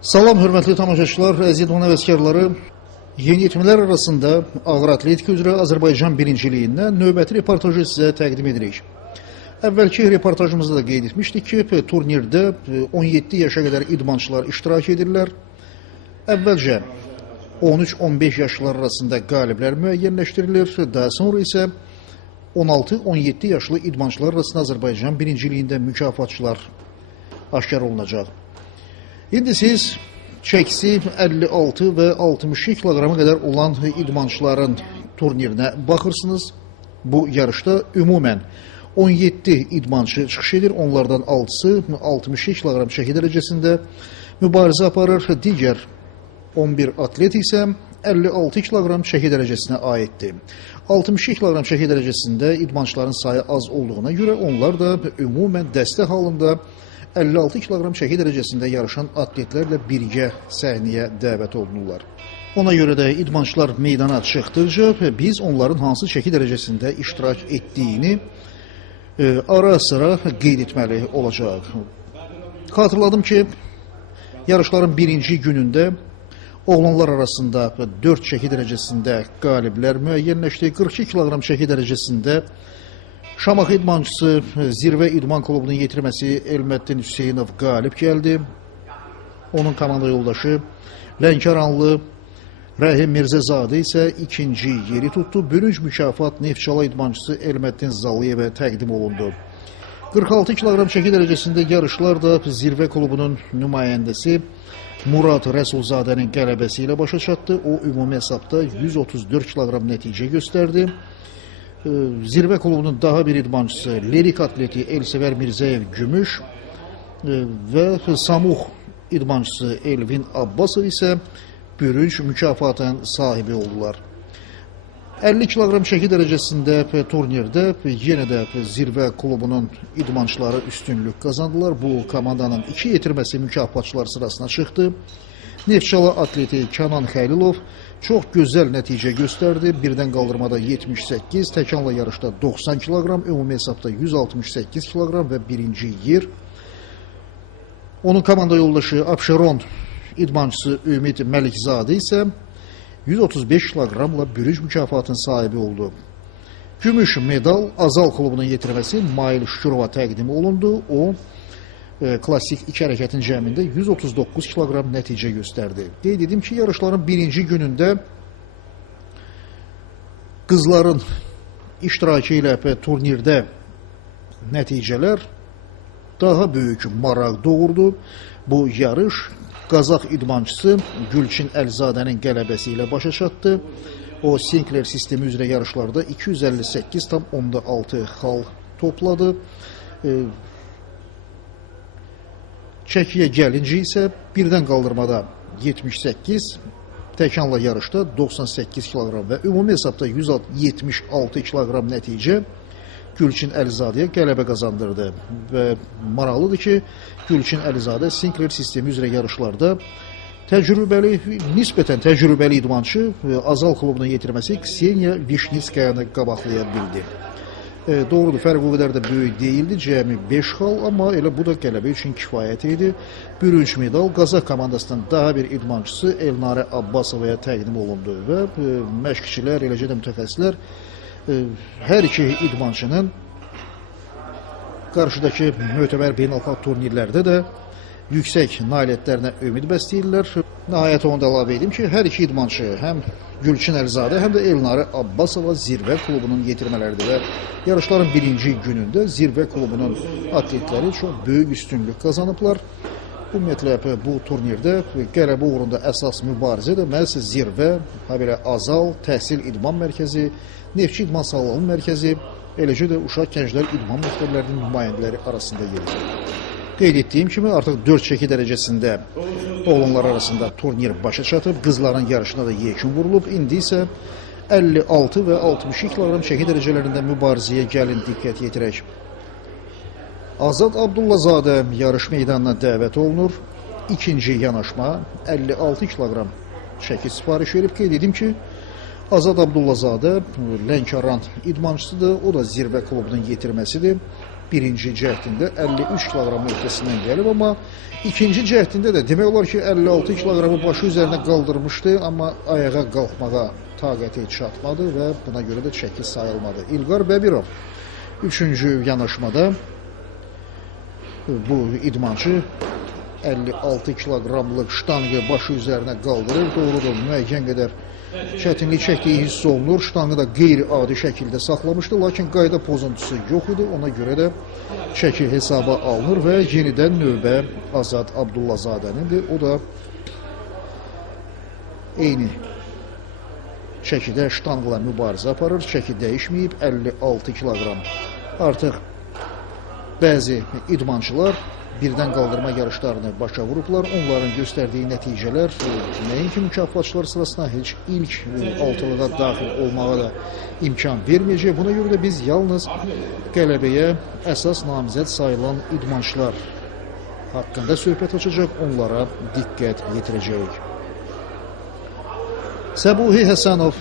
Salam hörmətli tamaşaçılar, əziz idman həvəskarları. Yeniyetmələr arasında ağır atletika üzrə Azərbaycan birinciliyindən növbəti reportajı sizə təqdim edirik. Əvvəlki reportajımızda da qeyd etmişdik ki, turnirdə 17 yaşa qədər idmançılar iştirak edirlər. Əvvəlcə 13-15 yaşlılar arasında qaliblər müəyyənləşdirilir. Daha sonra isə 16-17 yaşlı idmançılar arasında Azərbaycan birinciliyində mükafatçılar aşkar olunacaq. İndi siz çəkisi 56 və 62 kiloqrama qədər olan idmançıların turnirinə baxırsınız. Bu yarışda ümumən 17 idmançı çıxış edir. Onlardan 6-sı 62 kiloqram çəki dərəcəsində mübarizə aparır. Digər 11 atlet isə 56 kiloqram çəki dərəcəsinə aiddir. 62 kiloqram çəki dərəcəsində idmançıların sayı az olduğuna görə onlar da ümumən dəstə halında 56 kiloqram çəki dərəcəsində yarışan atletlərlə birgə səhnəyə dəvət olunurlar. Ona görə də idmançılar meydana çıxdıqca biz onların hansı çəki dərəcəsində iştirak etdiyini ara sıra qeyd etməli olacaq. Xatırladım ki, yarışların birinci günündə oğlanlar arasında 4 çəki dərəcəsində qaliblər müəyyənləşdi. 42 kiloqram çəki dərəcəsində Şamaxı idmançısı Zirvə İdman Klubunun yetirməsi Elməddin Hüseynov qalib gəldi. Onun komanda yoldaşı Lənkəranlı Rəhim Mirzəzadə isə ikinci yeri tutdu. Bürünc mükafat Neftçala idmançısı Elməddin Zalliyevə təqdim olundu. 46 kiloqram çəki dərəcəsində yarışlar da Zirvə Klubunun nümayəndəsi Murad Rəsulzadənin qələbəsi ilə başa çatdı. O ümumi hesabda 134 kiloqram nəticə göstərdi. Zirvə Klubunun daha bir idmançısı Lerik atleti Elsevər Mirzəyev gümüş və Samux idmançısı Elvin Abbasov isə bürünc mükafatın sahibi oldular. 50 kiloqram çəki dərəcəsində turnirdə yenə də Zirvə Klubunun idmançıları üstünlük qazandılar. Bu komandanın 2 yetirməsi mükafatçılar sırasına çıxdı. Neftçala atleti Kənan Xəlilov çox gözəl nəticə göstərdi. Birdən qaldırmada 78, təkanla yarışda 90 kiloqram, ümumi hesabda 168 kiloqram və birinci yer. Onun komanda yoldaşı Abşeron idmançısı Ümid Məlikzadə isə 135 kiloqramla bürünc mükafatın sahibi oldu. Gümüş medal Azal klubunun yetirməsi Mail Şükürova təqdim olundu. O klassik 2 hərəkətin cəmində 139 kiloqram nəticə göstərdi. Qeyd edim ki, yarışların birinci günündə qızların iştirakı ilə turnirdə nəticələr daha böyük maraq doğurdu. Bu yarış Qazax idmançısı Gülçin Əlzadənin qələbəsi ilə başa çatdı. O Sinclair sistemi üzrə yarışlarda 258,6 xal topladı. Çəkiyə gəlinci isə birdən qaldırmada 78, təkanla yarışda 98 kiloqram və ümumi hesabda 176 kiloqram nəticə Gülçin Əlizadəyə qələbə qazandırdı. Və maraqlıdır ki, Gülçin Əlizadə Sinclair sistemi üzrə yarışlarda nisbətən təcrübəli idmançı Azal klubuna yetirməsi Kseniya Vişnitskayanı qabaqlaya bildi. Doğrudur, fərq o qədər də böyük deyildi, cəmi 5 xal, amma elə bu da qələbə üçün kifayət idi. Bürünc medal Qazax komandasının daha bir idmançısı Elnarə Abbasovaya təqdim olundu və məşqçilər, eləcə də mütəxəssislər hər iki idmançının qarşıdakı mötəbər beynəlxalq turnirlərdə də yüksək nailiyyətlərinə ümid bəsləyirlər. Nəhayət onu da əlavə edim ki, hər iki idmançı həm Gülçin Əlizadə, həm də Elnarə Abbasova Zirvə klubunun yetirmələridir və yarışların birinci günündə Zirvə klubunun atletləri çox böyük üstünlük qazanıblar. Ümumiyyətlə, bu turnirdə qələbə uğrunda əsas mübarizə də məhz Zirvə, habelə Azal, Təhsil İdman Mərkəzi, Neftçi İdman Sağlamlıq Mərkəzi, eləcə də Uşaq Gənclər İdman məktəblərinin nümayəndələri arasında gedir. Qeyd etdiyim kimi, artıq 4 çəki dərəcəsində oğlanlar arasında turnir başa çatıb, qızların yarışına da yekun vurulub. İndi isə 56 və 62 kiloqram çəki dərəcələrində mübarizəyə gəlin diqqət yetirək. Azad Abdullazadə yarış meydanına dəvət olunur. İkinci yanaşma 56 kiloqram çəki sifariş verib. Qeyd edim ki, Azad Abdullazadə Lənkəran idmançısıdır. O da Zirvə klubunun yetirməsidir. birinci cəhdində 53 kiloqram öhdəsindən gəlib, amma ikinci cəhdində də demək olar ki 56 kiloqramı başı üzərinə qaldırmışdı, amma ayağa qalxmağa taqəti çatmadı və buna görə də çəki sayılmadı. İlqar Bəbirov üçüncü yanaşmada bu idmançı 56 kiloqramlıq ştanqı başı üzərinə qaldırır. Doğrudur, müəyyən qədər çətinlik çəkdiyi hiss olunur. Ştanqı da qeyri-adi şəkildə saxlamışdı, lakin qayda pozuntusu yox idi. Ona görə də çəki hesaba alınır və yenidən növbə Azad Abdullazadənindir. O da eyni çəkidə ştanqla mübarizə aparır. Çəki dəyişməyib, 56 kiloqram. Artıq bəzi idmançılar birdən qaldırma yarışlarını başa vurublar. Onların göstərdiyi nəticələr nəinki mükafatçılar sırasına heç ilk altılığa daxil olmağa da imkan verməyəcək. Buna görə də biz yalnız qələbəyə əsas namizəd sayılan idmançılar haqqında söhbət açacaq, onlara diqqət yetirəcəyik. Səbuhi Həsənov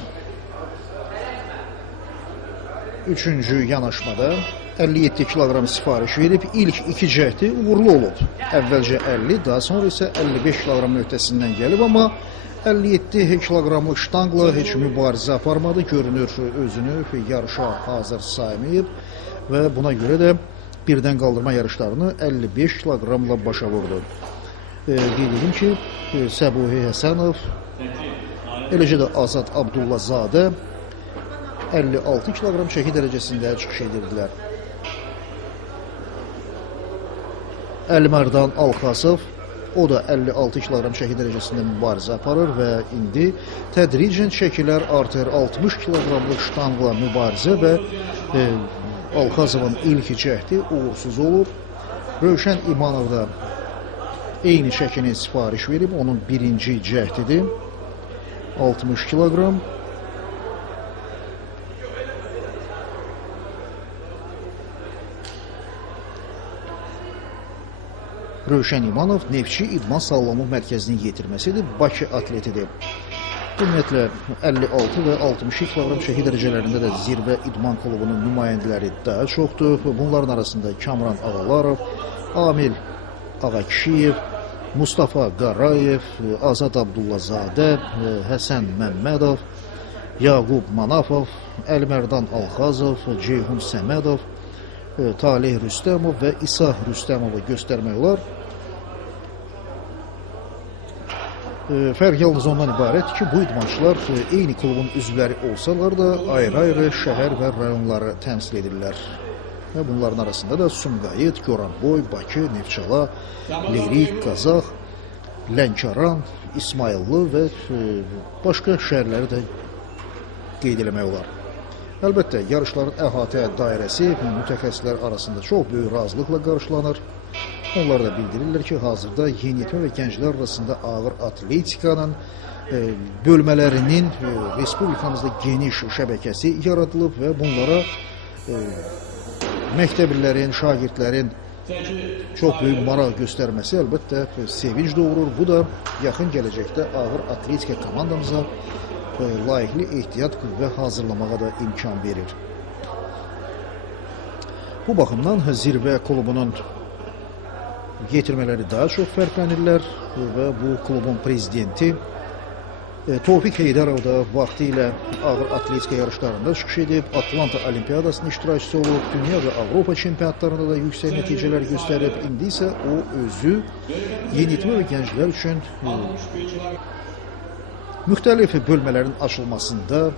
üçüncü yanaşmada 57 kiloqram sifariş verib, ilk iki cəhdi uğurlu olub. Əvvəlcə 50, daha sonra isə 55 kiloqram öhdəsindən gəlib, amma 57 kiloqramlıq ştanqla heç mübarizə aparmadı, görünür özünü yarışa hazır saymayıb və buna görə də birdən qaldırma yarışlarını 55 kiloqramla başa vurdu. Qeyd edim ki, Səbuhi Həsənov, eləcə də Azad Abdullazadə 56 kiloqram çəki dərəcəsində çıxış edirdilər. Əlimərdan Alxasov, o da 56 kiloqram çəki dərəcəsində mübarizə aparır və indi tədricən çəkilər artır. 60 kiloqramlıq ştanqla mübarizə və Alxasovun ilk cəhdi uğursuz olub. Rövşən İmanov da eyni çəkini sifariş verib, onun birinci cəhdidir. 60 kiloqram. Rövşən İmanov Neftçi İdman Sağlamlıq Mərkəzinin yetirməsidir, Bakı atletidir. Ümumiyyətlə 56 və 62 kiloqram çəki dərəcələrində də Zirvə İdman Klubunun nümayəndələri daha çoxdur. Bunların arasında Kamran Ağalarov, Amil Ağakişiyev, Mustafa Qarayev, Azad Abdullazadə, Həsən Məmmədov, Yaqub Manafov, Əlimərdan Alxazov, Ceyhun Səmədov, Talih Rüstəmov və İsa Rüstəmovu göstərmək olar. Fərq yalnız ondan ibarət ki, bu idmançılar eyni klubun üzvləri olsalar da ayrı-ayrı şəhər və rayonları təmsil edirlər. Və bunların arasında da Sumqayıt, Goranboy, Bakı, Neftçala, Lerik, Qazax, Lənkəran, İsmayıllı və başqa şəhərləri də qeyd eləmək olar. Əlbəttə, yarışların əhatə dairəsi mütəxəssislər arasında çox böyük razılıqla qarşılanır. Onlar da bildirirlər ki, hazırda yeniyetmə və gənclər arasında ağır atletikanın bölmələrinin Respublikamızda geniş şəbəkəsi yaradılıb və bunlara məktəblilərin, şagirdlərin çox böyük maraq göstərməsi əlbəttə sevinç doğurur. Bu da yaxın gələcəkdə ağır atletika komandamıza layiqli ehtiyat qüvvə hazırlamağa da imkan verir. Bu baxımdan Zirvə klubunun yetirmələri daha çox fərqlənirlər və bu klubun prezidenti Tofiq Heydərov da vaxtı ilə ağır atletika yarışlarında çıxış edib, Atlanta Olimpiyadasının iştirakçısı olub, dünya və Avropa çempionatlarında da yüksək nəticələr göstərib. İndi isə o özü yeniyetmə və gənclər üçün müxtəlif bölmələrin açılmasında,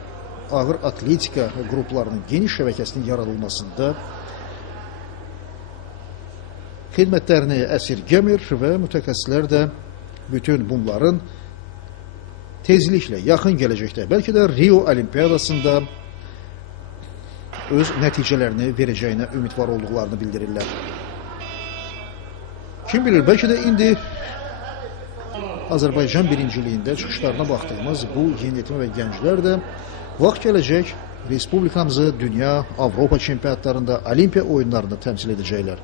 ağır atletika qruplarının geniş şəbəkəsinin yaradılmasında xidmətlərini əsirgəmir və mütəxəssislər də bütün bunların tezliklə, yaxın gələcəkdə, bəlkə də Rio Olimpiyadasında öz nəticələrini verəcəyinə ümidvar olduqlarını bildirirlər. Kim bilir, bəlkə də indi Azərbaycan birinciliyində çıxışlarına baxdığımız bu yeniyetmə və gənclər də vaxt gələcək Respublikamızı dünya, Avropa çempionatlarında, Olimpiya oyunlarında təmsil edəcəklər.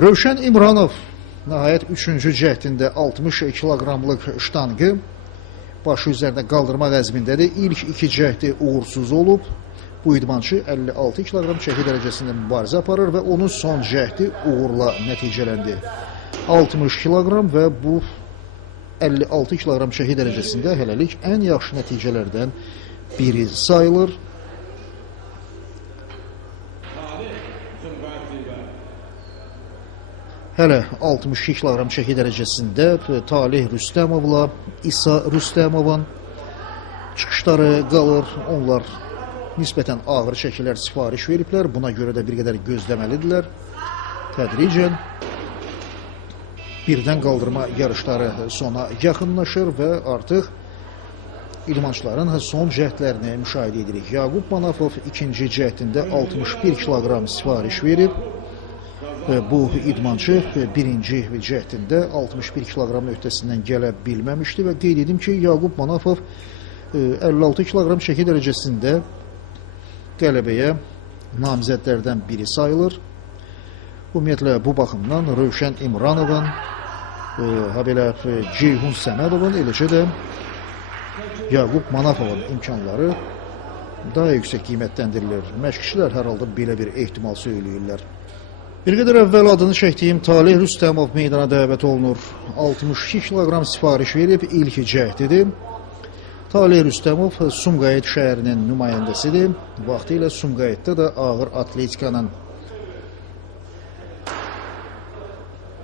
Rövşən İmranov nəhayət 3-cü cəhdində 60 kiloqramlıq ştanqı başı üzərində qaldırma vəzmindədir. İlk iki cəhdi uğursuz olub. Bu idmançı 56 kiloqram çəki dərəcəsində mübarizə aparır və onun son cəhdi uğurla nəticələndi. 60 kiloqram və bu 56 kiloqram çəki dərəcəsində hələlik ən yaxşı nəticələrdən biri sayılır. Hələ 62 kiloqram çəki dərəcəsində Talih Rüstəmovla İsa Rüstəmovun çıxışları qalır. Onlar nisbətən ağır çəkilər sifariş veriblər. Buna görə də bir qədər gözləməlidirlər. Tədricən birdən qaldırma yarışları sona yaxınlaşır və artıq idmançıların son cəhdlərini müşahidə edirik. Yaqub Manafov ikinci cəhdində 61 kiloqram sifariş verib. Bu idmançı birinci cəhdində 61 kiloqram öhdəsindən gələ bilməmişdi və qeyd edim ki, Yaqub Manafov 56 kiloqram çəki dərəcəsində qələbəyə namizədlərdən biri sayılır. Ümumiyyətlə, bu baxımdan Rövşən İmranovun, habelə Ceyhun Səmədovun, eləcə də Yaqub Manafovun imkanları daha yüksək qiymətləndirilir. Məşqçilər hər halda belə bir ehtimal söyləyirlər. Bir qədər əvvəl adını çəkdiyim Talih Rüstəmov meydana dəvət olunur. 62 kiloqram sifariş verib ilk cəhdidir. Talih Rüstəmov Sumqayıt şəhərinin nümayəndəsidir. Vaxtilə Sumqayıtda da ağır atletikanın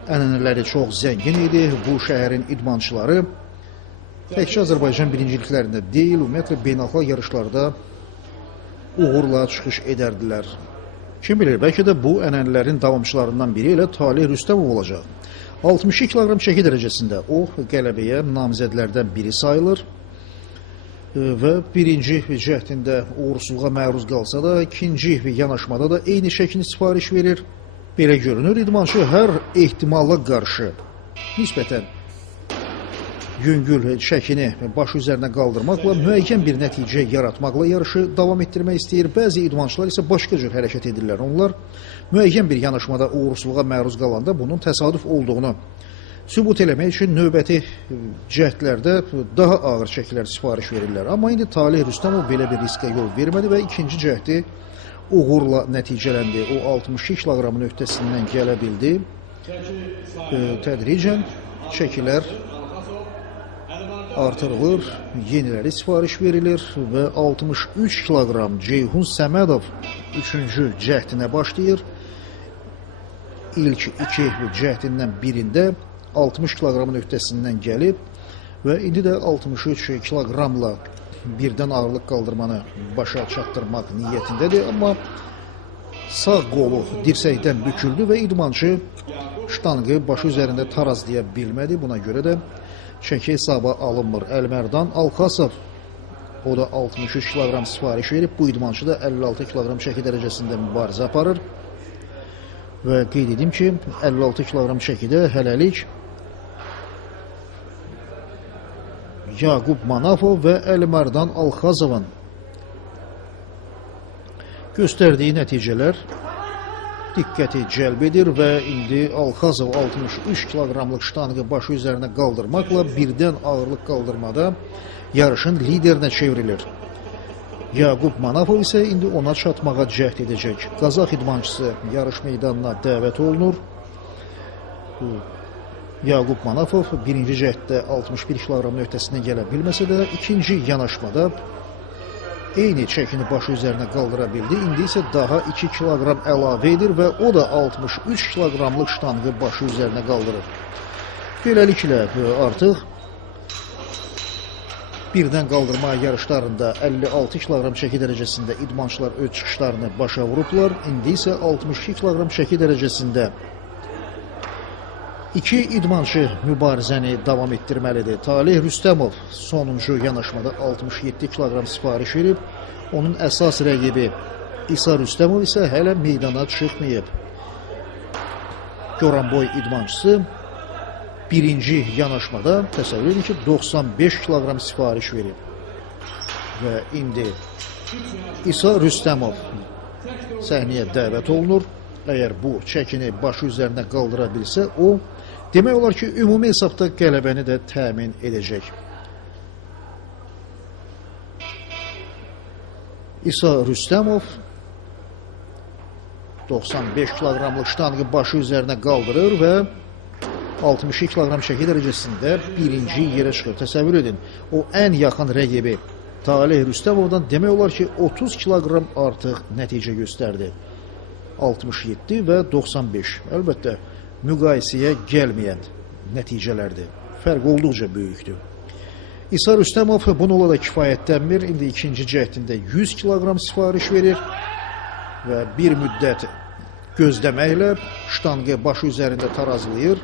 ənənələri çox zəngin idi. Bu şəhərin idmançıları təkcə Azərbaycan birinciliklərində deyil, ümumiyyətlə beynəlxalq yarışlarda uğurla çıxış edərdilər. Kim bilir, bəlkə də bu ənənələrin davamçılarından biri elə Talih Rüstəmov olacaq. 62 kiloqram çəki dərəcəsində o qələbəyə namizədlərdən biri sayılır və birinci cəhdində uğursuzluğa məruz qalsa da, ikinci yanaşmada da eyni şəkildə sifariş verir. Belə görünür, idmançı hər ehtimala qarşı nisbətən yüngül çəkini başı üzərinə qaldırmaqla müəyyən bir nəticə yaratmaqla yarışı davam etdirmək istəyir. Bəzi idmançılar isə başqa cür hərəkət edirlər. Onlar müəyyən bir yanaşmada uğursuzluğa məruz qalanda bunun təsadüf olduğunu sübut eləmək üçün növbəti cəhdlərdə daha ağır çəkilər sifariş verirlər. Amma indi Talih Rüstəmov belə bir riskə yol vermədi və ikinci cəhdi uğurla nəticələndi. O 62 kiloqramın öhdəsindən gələ bildi. Tədricən çəkilər artırılır, yeniləri sifariş verilir və 63 kiloqram Ceyhun Səmədov 3-cü cəhdinə başlayır. İlk iki cəhdindən birində 60 kiloqramın öhdəsindən gəlib və indi də 63 kiloqramla birdən ağırlıq qaldırmanı başa çatdırmaq niyyətindədir. Amma sağ qolu dirsəkdən büküldü və idmançı ştanqı başı üzərində tarazlaya bilmədi. Buna görə də çəki hesaba alınmır. Əlmərdan Alxasov, o da 63 kiloqram sifariş verib. Bu idmançı da 56 kiloqram çəki dərəcəsində mübarizə aparır. Və qeyd edim ki, 56 kiloqram çəkidə hələlik Yaqub Manafov və Əlmərdan Alxasovun göstərdiyi nəticələr diqqəti cəlb edir və indi Alxasov 63 kiloqramlıq ştanqı başı üzərinə qaldırmaqla birdən ağırlıq qaldırmada yarışın liderinə çevrilir. Yaqub Manafov isə indi ona çatmağa cəhd edəcək. Qazax idmançısı yarış meydanına dəvət olunur. Yaqub Manafov birinci cəhddə 61 kiloqramın öhdəsindən gələ bilməsə də ikinci yanaşmada eyni çəkini başı üzərinə qaldıra bildi. İndi isə daha 2 kiloqram əlavə edir və o da 63 kiloqramlıq ştanqı başı üzərinə qaldırır. Beləliklə artıq birdən qaldırma yarışlarında 56 kiloqram çəki dərəcəsində idmançılar öz çıxışlarını başa vurublar. İndi isə 62 kiloqram çəki dərəcəsində iki idmançı mübarizəni davam etdirməlidir. Talih Rüstəmov sonuncu yanaşmada 67 kiloqram sifariş verib. Onun əsas rəqibi İsa Rüstəmov isə hələ meydana çıxmayıb. Goranboy idmançısı birinci yanaşmada təsəvvür edin ki, 95 kiloqram sifariş verib. Və indi İsa Rüstəmov səhnəyə dəvət olunur. Əgər bu çəkini başı üzərinə qaldıra bilsə, o demək olar ki, ümumi hesabda qələbəni də təmin edəcək. İsa Rüstəmov 95 kiloqramlıq ştanqı başı üzərinə qaldırır və 62 kiloqram çəki dərəcəsində birinci yerə çıxır. Təsəvvür edin, o ən yaxın rəqibi Talih Rüstəmovdan demək olar ki 30 kiloqram artıq nəticə göstərdi. 67 və 95. Əlbəttə, müqayisəyə gəlməyən nəticələrdir. Fərq olduqca böyükdür. İsa Rüstəmov bununla da kifayətlənmir. İndi ikinci cəhdində 100 kiloqram sifariş verir və bir müddət gözləməklə ştanqı başı üzərində tarazlayır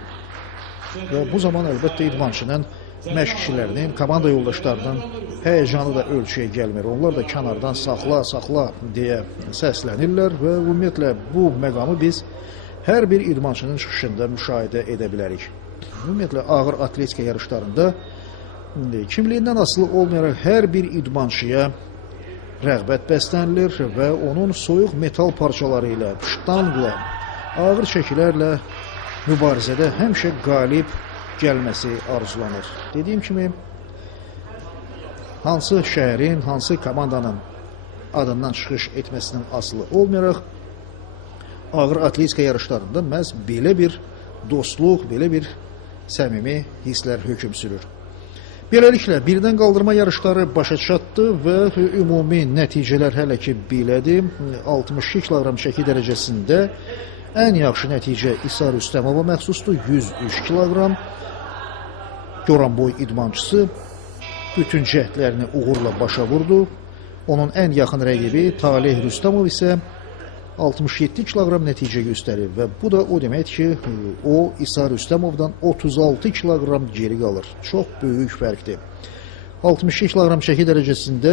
və bu zaman əlbəttə idmançının məşqçilərinin, komanda yoldaşlarının həyəcanı da ölçüyə gəlmir. Onlar da kənardan saxla deyə səslənirlər və ümumiyyətlə bu məqamı biz hər bir idmançının çıxışında müşahidə edə bilərik. Ümumiyyətlə ağır atletika yarışlarında kimliyindən asılı olmayaraq hər bir idmançıya rəğbət bəslənilir və onun soyuq metal parçaları ilə, ştanqla, ağır çəkilərlə mübarizədə həmişə qalib gəlməsi arzulanır. Dediyim kimi, hansı şəhərin, hansı komandanın adından çıxış etməsindən asılı olmayaraq, ağır atletika yarışlarında məhz belə bir dostluq, belə bir səmimi hisslər hökm sürür. Beləliklə, birdən qaldırma yarışları başa çatdı və ümumi nəticələr hələ ki belədir. 62 kiloqram çəki dərəcəsində ən yaxşı nəticə İsa Rüstəmova məxsusdur. 103 kiloqram. Goranboy idmançısı bütün cəhdlərini uğurla başa vurdu. Onun ən yaxın rəqibi Talih Rüstəmov isə 67 kiloqram nəticə göstərir və bu da o deməkdir ki, o İsa Rüstəmovdan 36 kiloqram geri qalır. Çox böyük fərqdir. 62 kiloqram çəki dərəcəsində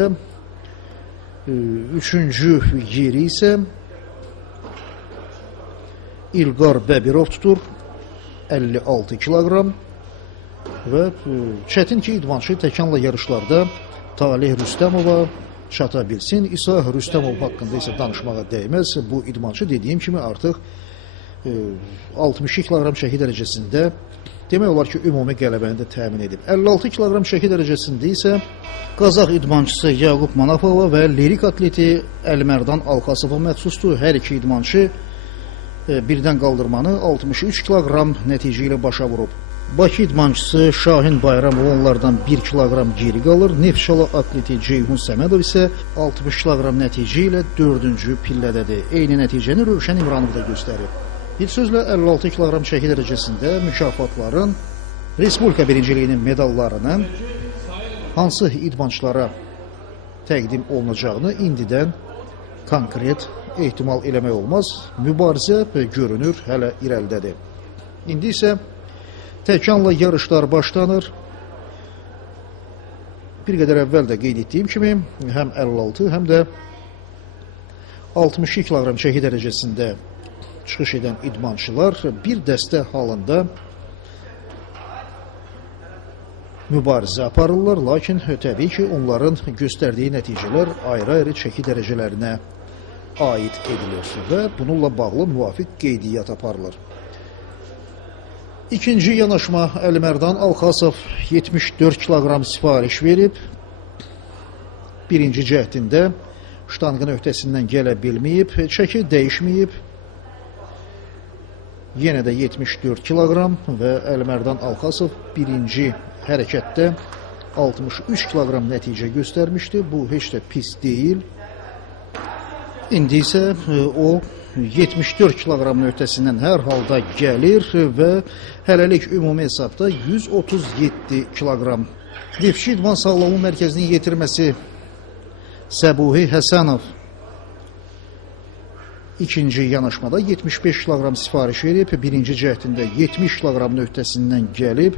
üçüncü yeri isə İlqar Bəbirov tutur, 56 kiloqram və çətin ki, idmançı təkanla yarışlarda Talih Rüstəmova çata bilsin. İsa Rüstəmov haqqında isə danışmağa dəyməz. Bu idmançı dediyim kimi artıq 62 kiloqram çəki dərəcəsində demək olar ki, ümumi qələbəni də təmin edib. 56 kiloqram çəki dərəcəsində isə Qazax idmançısı Yaqub Manafova və lirik atleti Əlmərdan Alxasova məxsusdur. Hər iki idmançı birdən qaldırmanı 63 kiloqram nəticə ilə başa vurub. Bakı idmançısı Şahin Bayramov onlardan 1 kiloqram geri qalır. Neftçala atleti Ceyhun Səmədov isə 60 kiloqram nəticə ilə 4-cü pillədədir. Eyni nəticəni Rövşən İmranov da göstərir. Bir sözlə 56 kiloqram çəki dərəcəsində mükafatların Respublika birinciliyinin medallarını hansı idmançılara təqdim olunacağını indidən konkret ehtimal eləmək olmaz. Mübarizə görünür, hələ irəlidədir. İndi isə təkanla yarışlar başlanır. Bir qədər əvvəl də qeyd etdiyim kimi, həm 56, həm də 62 kiloqram çəki dərəcəsində çıxış edən idmançılar bir dəstə halında mübarizə aparırlar, lakin təbii ki, onların göstərdiyi nəticələr ayrı-ayrı çəki dərəcələrinə aid edilir və bununla bağlı müvafiq qeydiyyat aparılır. İkinci yanaşma Əlmərdan Alxasov 74 kiloqram sifariş verib. Birinci cəhdində ştanqın öhdəsindən gələ bilməyib, çəki dəyişməyib. Yenə də 74 kiloqram və Əlmərdan Alxasov birinci hərəkətdə 63 kiloqram nəticə göstərmişdi. Bu heç də pis deyil. İndi isə o 74 kiloqramın öhdəsindən hər halda gəlir və hələlik ümumi hesabda 137 kiloqram. Neftçi İdman Sağlamlıq Mərkəzinin yetirməsi Səbuhi Həsənov ikinci yanaşmada 75 kiloqram sifariş verib, birinci cəhdində 70 kiloqramın öhdəsindən gəlib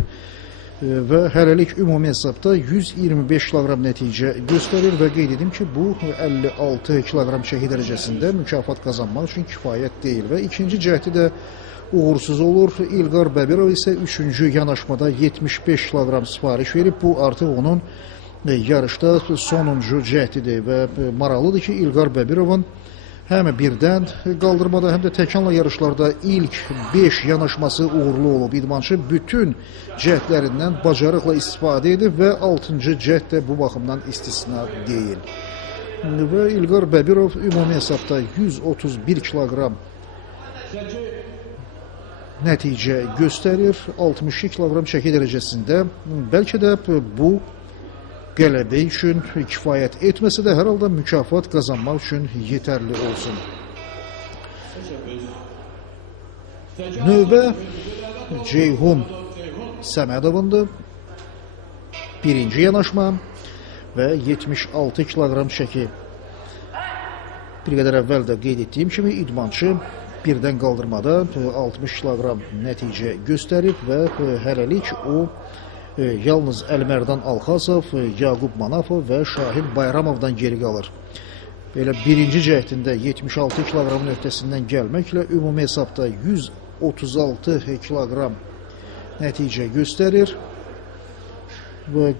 və hələlik ümumi hesabda 125 kiloqram nəticə göstərir və qeyd edim ki, bu 56 kiloqram çəki dərəcəsində mükafat qazanmaq üçün kifayət deyil və ikinci cəhdi də uğursuz olur. İlqar Bəbirov isə üçüncü yanaşmada 75 kiloqram sifariş verib. Bu artıq onun yarışda sonuncu cəhdidir və maraqlıdır ki, İlqar Bəbirovun həm birdən qaldırmada, həm də təkanla yarışlarda ilk 5 yanaşması uğurlu olub. İdmançı bütün cəhdlərindən bacarıqla istifadə edib və 6-cı cəhd də bu baxımdan istisna deyil. və İlqar Bəbirov ümumi hesabda 131 kiloqram nəticə göstərir. 62 kiloqram çəki dərəcəsində. Bəlkə də bu qələbə üçün kifayət etməsə də hər halda mükafat qazanmaq üçün yetərli olsun. Növbə Ceyhun Səmədovundur. Birinci yanaşma və 76 kiloqram çəki. Bir qədər əvvəl də qeyd etdiyim kimi idmançı birdən qaldırmada 60 kiloqram nəticə göstərib və hələlik o yalnız Əlmərdan Alxasov, Yaqub Manafov və Şahin Bayramovdan geri qalır. Belə birinci cəhdində 76 kiloqramın öhdəsindən gəlməklə ümumi hesabda 136 kiloqram nəticə göstərir. Və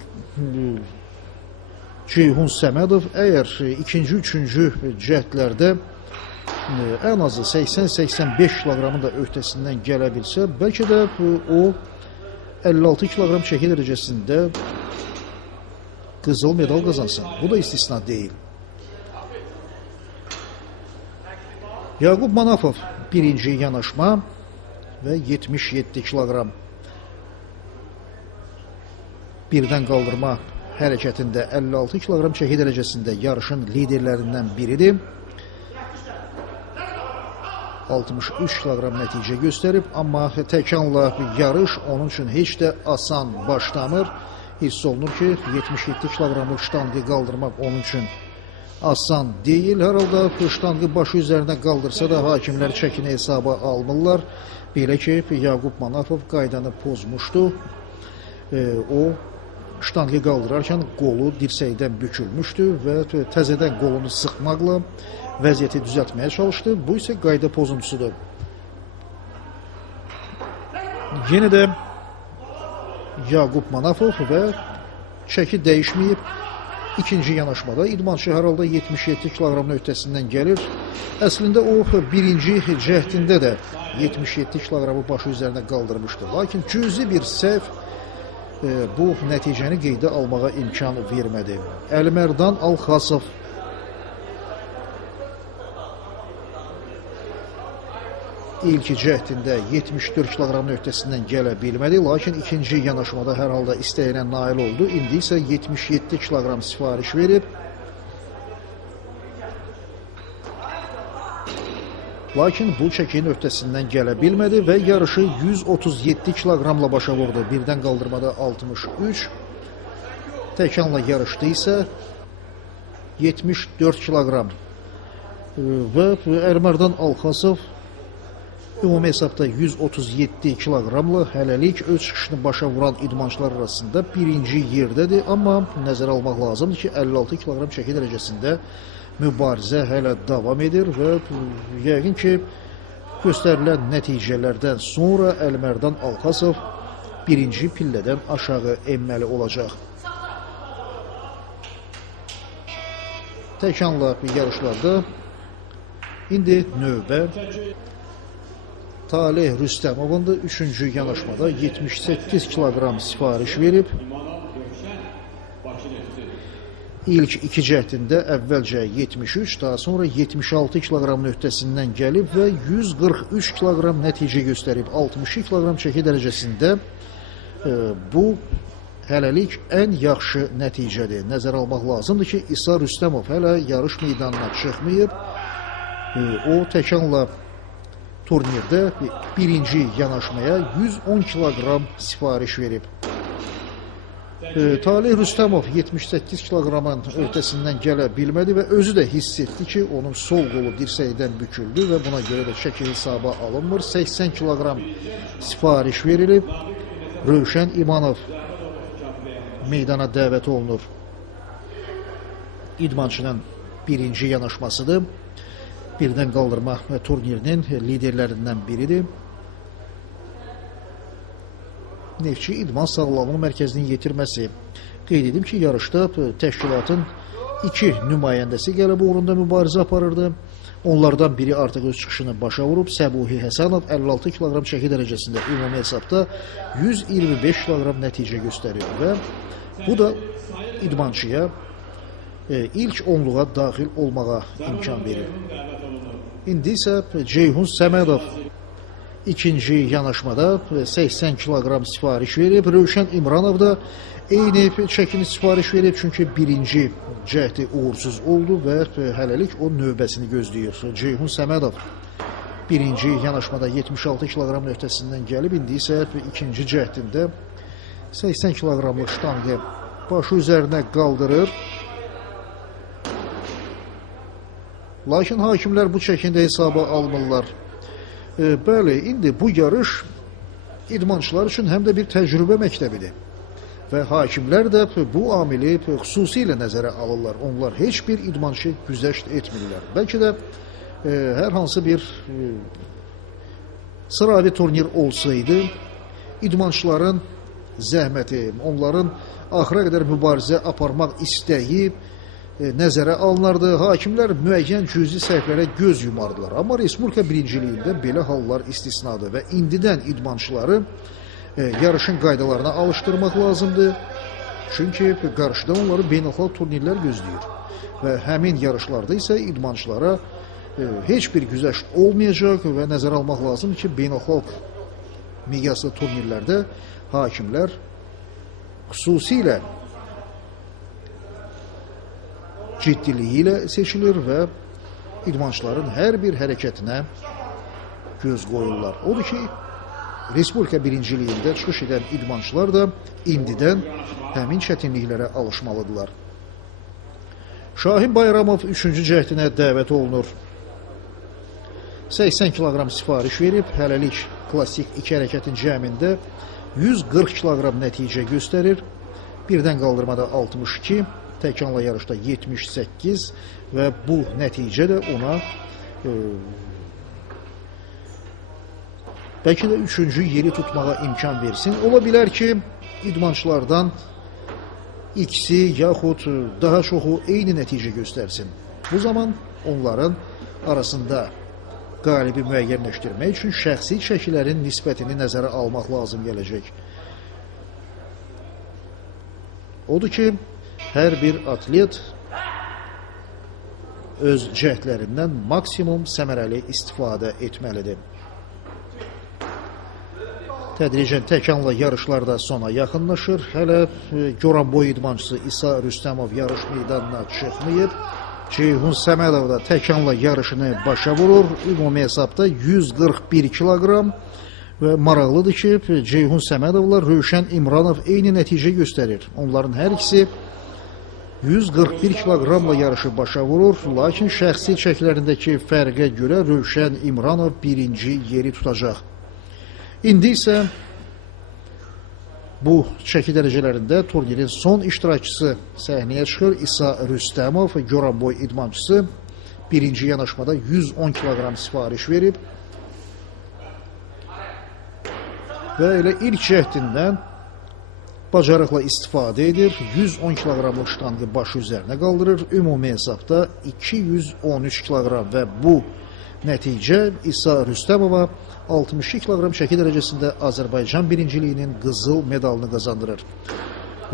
Ceyhun Səmədov əgər ikinci, üçüncü cəhdlərdə ən azı 80-85 kiloqramın da öhdəsindən gələ bilsə, bəlkə də o 56 kiloqram çəki dərəcəsində qızıl medal qazansın. Bu da istisna deyil. Yaqub Manafov birinci yanaşma və 77 kiloqram. Birdən qaldırma hərəkətində 56 kiloqram çəki dərəcəsində yarışın liderlərindən biridir. 63 kiloqram nəticə göstərib, amma təkanla yarış onun üçün heç də asan başlamır. Hiss olunur ki, 77 kiloqramlıq ştanqı qaldırmaq onun üçün asan deyil. Hər halda ştanqı başı üzərinə qaldırsa da hakimlər çəkini hesaba almırlar. Belə ki, Yaqub Manafov qaydanı pozmuşdu. O ştanqı qaldırarkən qolu dirsəkdən bükülmüşdü və təzədən qolunu sıxmaqla vəziyyəti düzəltməyə çalışdı. Bu isə qayda pozuntusudur. Yenə də Yaqub Manafov və çəki dəyişməyib. İkinci yanaşmada idmançı hər halda 77 kiloqramın öhdəsindən gəlir. Əslində o birinci cəhdində də 77 kiloqramı başı üzərinə qaldırmışdı. Lakin cüzi bir səhv bu nəticəni qeydə almağa imkan vermədi. Əlmərdan Alxasov ilk cəhdində 74 kiloqramın öhdəsindən gələ bilmədi, lakin ikinci yanaşmada hər halda istəyinə nail oldu. İndi isə 77 kiloqram sifariş verib. Lakin bu çəkinin öhdəsindən gələ bilmədi və yarışı 137 kiloqramla başa vurdu. Birdən qaldırmada 63. Təkanla yarışdı isə 74 kiloqram. Və Əlmərdan Alxasov ümumi hesabda 137 kiloqramla hələlik öz çıxışını başa vuran idmançılar arasında birinci yerdədir. Amma nəzərə almaq lazımdır ki, 56 kiloqram çəki dərəcəsində mübarizə hələ davam edir və yəqin ki, göstərilən nəticələrdən sonra Əlmərdan Alxasov birinci pillədən aşağı enməli olacaq. Təkanla yarışlarda indi növbə Talih Rüstəmovundur. Üçüncü yanaşmada 78 kiloqram sifariş verib. İlk iki cəhdində əvvəlcə 73, daha sonra 76 kiloqramın öhdəsindən gəlib və 143 kiloqram nəticə göstərib. 62 kiloqram çəki dərəcəsində bu hələlik ən yaxşı nəticədir. Nəzərə almaq lazımdır ki, İsa Rüstəmov hələ yarış meydanına çıxmayıb. O təkanla turnirdə birinci yanaşmaya 110 kiloqram sifariş verib. Talih Rüstəmov 78 kiloqramın öhdəsindən gələ bilmədi və özü də hiss etdi ki, onun sol qolu dirsəkdən büküldü və buna görə də çəki hesaba alınmır. 80 kiloqram sifariş verilib. Rövşən İmanov meydana dəvət olunur. İdmançının birinci yanaşmasıdır. Birdən qaldırma turnirinin liderlərindən biridir. Neftçi İdman Sağlamlıq Mərkəzinin yetirməsi. Qeyd edim ki, yarışda təşkilatın iki nümayəndəsi gəlib uğrunda mübarizə aparırdı. Onlardan biri artıq öz çıxışını başa vurub. Səbuhi Həsənov 56 kiloqram çəki dərəcəsində ümumi hesabda 125 kiloqram nəticə göstərir və bu da idmançıya ilk onluğa daxil olmağa imkan verir. İndi isə Ceyhun Səmədov ikinci yanaşmada 80 kilogram sifariş verib. Rövşən İmranov da eyni çəkini sifariş verib, çünki birinci cəhdi uğursuz oldu və hələlik o növbəsini gözləyir. Ceyhun Səmədov birinci yanaşmada 76 kilogram öhdəsindən gəlib, indi isə ikinci cəhdində 80 kilogramlıq ştanqı başı üzərinə qaldırır. Lakin hakimlər bu çəkində hesaba almırlar. Bəli, indi bu yarış idmançılar üçün həm də bir təcrübə məktəbidir. Və hakimlər də bu amili xüsusilə nəzərə alırlar. Onlar heç bir idmançı güzəşt etmirlər. Bəlkə də hər hansı bir sıravi turnir olsaydı, idmançıların zəhməti, onların axıra qədər mübarizə aparmaq istəyi nəzərə alınardı. Hakimlər müəyyən cüzi səhvlərə göz yumardılar. Amma Respublika birinciliyində belə hallar istisnadır və indidən idmançıları yarışın qaydalarına alışdırmaq lazımdır. Çünki qarşıdan onları beynəlxalq turnirlər gözləyir. Və həmin yarışlarda isə idmançılara heç bir güzəşt olmayacaq və nəzərə almaq lazımdır ki, beynəlxalq miqyaslı turnirlərdə hakimlər xüsusilə ciddiliyi ilə seçilir və idmançıların hər bir hərəkətinə göz qoyurlar. Odur ki, Respublika birinciliyində çıxış edən idmançılar da indidən həmin çətinliklərə alışmalıdırlar. Şahin Bayramov 3-cü cəhdinə dəvət olunur. 80 kilogram sifariş verib, hələlik klassik iki hərəkətin cəmində 140 kilogram nəticə göstərir. Birdən qaldırmada 62, təkanla yarışda 78 və bu nəticə də ona bəlkə də 3-cü yeri tutmağa imkan versin. Ola bilər ki, idmançılardan ikisi yaxud daha çoxu eyni nəticə göstərsin. Bu zaman onların arasında qalibi müəyyənləşdirmək üçün şəxsi çəkilərin nisbətini nəzərə almaq lazım gələcək. Odur ki, hər bir atlet öz cəhdlərindən maksimum səmərəli istifadə etməlidir. Tədricən təkanla yarışlarda sona yaxınlaşır. Hələ Goranboy idmançısı İsa Rüstəmov yarış meydanına çıxmayıb. Ceyhun Səmədov da təkanla yarışını başa vurur. Ümumi hesabda 141 kilogram və maraqlıdır ki, Ceyhun Səmədovla Rövşən İmranov eyni nəticə göstərir. Onların hər ikisi 141 kiloqramla yarışı başa vurur, lakin şəxsi çəklərindəki fərqə görə Rövşən İmranov birinci yeri tutacaq. İndi isə bu çəki dərəcələrində turnirin son iştirakçısı səhnəyə çıxır. İsa Rüstəmov, Goranboy idmançısı birinci yanaşmada 110 kiloqram sifariş verib və elə ilk cəhdindən bacarıqla istifadə edir. 110 kiloqramlıq ştanqı başı üzərinə qaldırır. Ümumi hesabda 213 kiloqram və bu nəticə İsa Rüstəmova 62 kiloqram çəki dərəcəsində Azərbaycan birinciliyinin qızıl medalını qazandırır.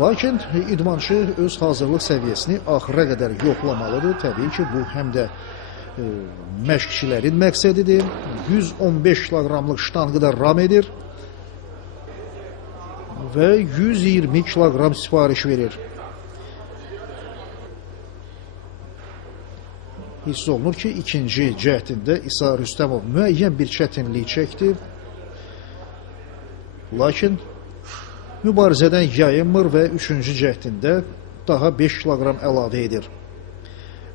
Lakin idmançı öz hazırlıq səviyyəsini axıra qədər yoxlamalıdır. Təbii ki, bu həm də məşqçilərin məqsədidir. 115 kiloqramlıq ştanqı da ram edir və 120 kiloqram sifariş verir. Hiss olunur ki, ikinci cəhdində İsa Rüstəmov müəyyən bir çətinlik çəkdi. Lakin mübarizədən yayınmır və üçüncü cəhdində daha 5 kiloqram əlavə edir.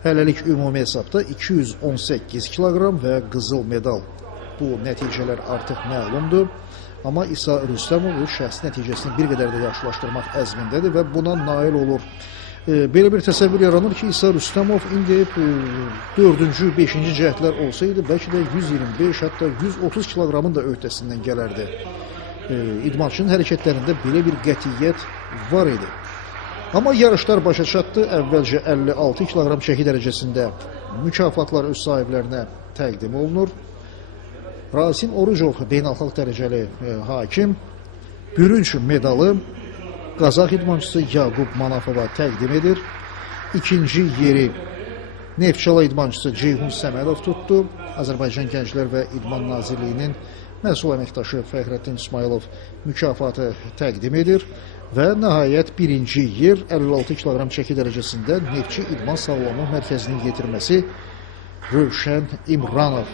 Hələlik ümumi hesabda 218 kiloqram və qızıl medal. Bu nəticələr artıq məlumdur. Amma İsa Rüstəmov şəxsi nəticəsini bir qədər də yaxşılaşdırmaq əzmindədir və buna nail olur. Belə bir təsəvvür yaranır ki, İsa Rüstəmov indi 4-cü, 5-ci cəhdlər olsaydı, bəlkə də 125, hətta 130 kiloqramın da öhdəsindən gələrdi. İdmançının hərəkətlərində belə bir qətiyyət var idi. Amma yarışlar başa çatdı. Əvvəlcə 56 kiloqram çəki dərəcəsində mükafatlar öz sahiblərinə təqdim olunur. Rasim Orucov beynəlxalq dərəcəli hakim bürünc medalı Qazax idmançısı Yaqub Manafova təqdim edir. İkinci yeri Neftçala idmançısı Ceyhun Səmədov tutdu. Azərbaycan Gənclər və İdman Nazirliyinin məsul əməkdaşı Fəxrəddin İsmailov mükafatı təqdim edir. Və nəhayət birinci yer 56 kiloqram çəki dərəcəsində Neftçi İdman Sağlamlıq Mərkəzinin yetirməsi Rövşən İmranov.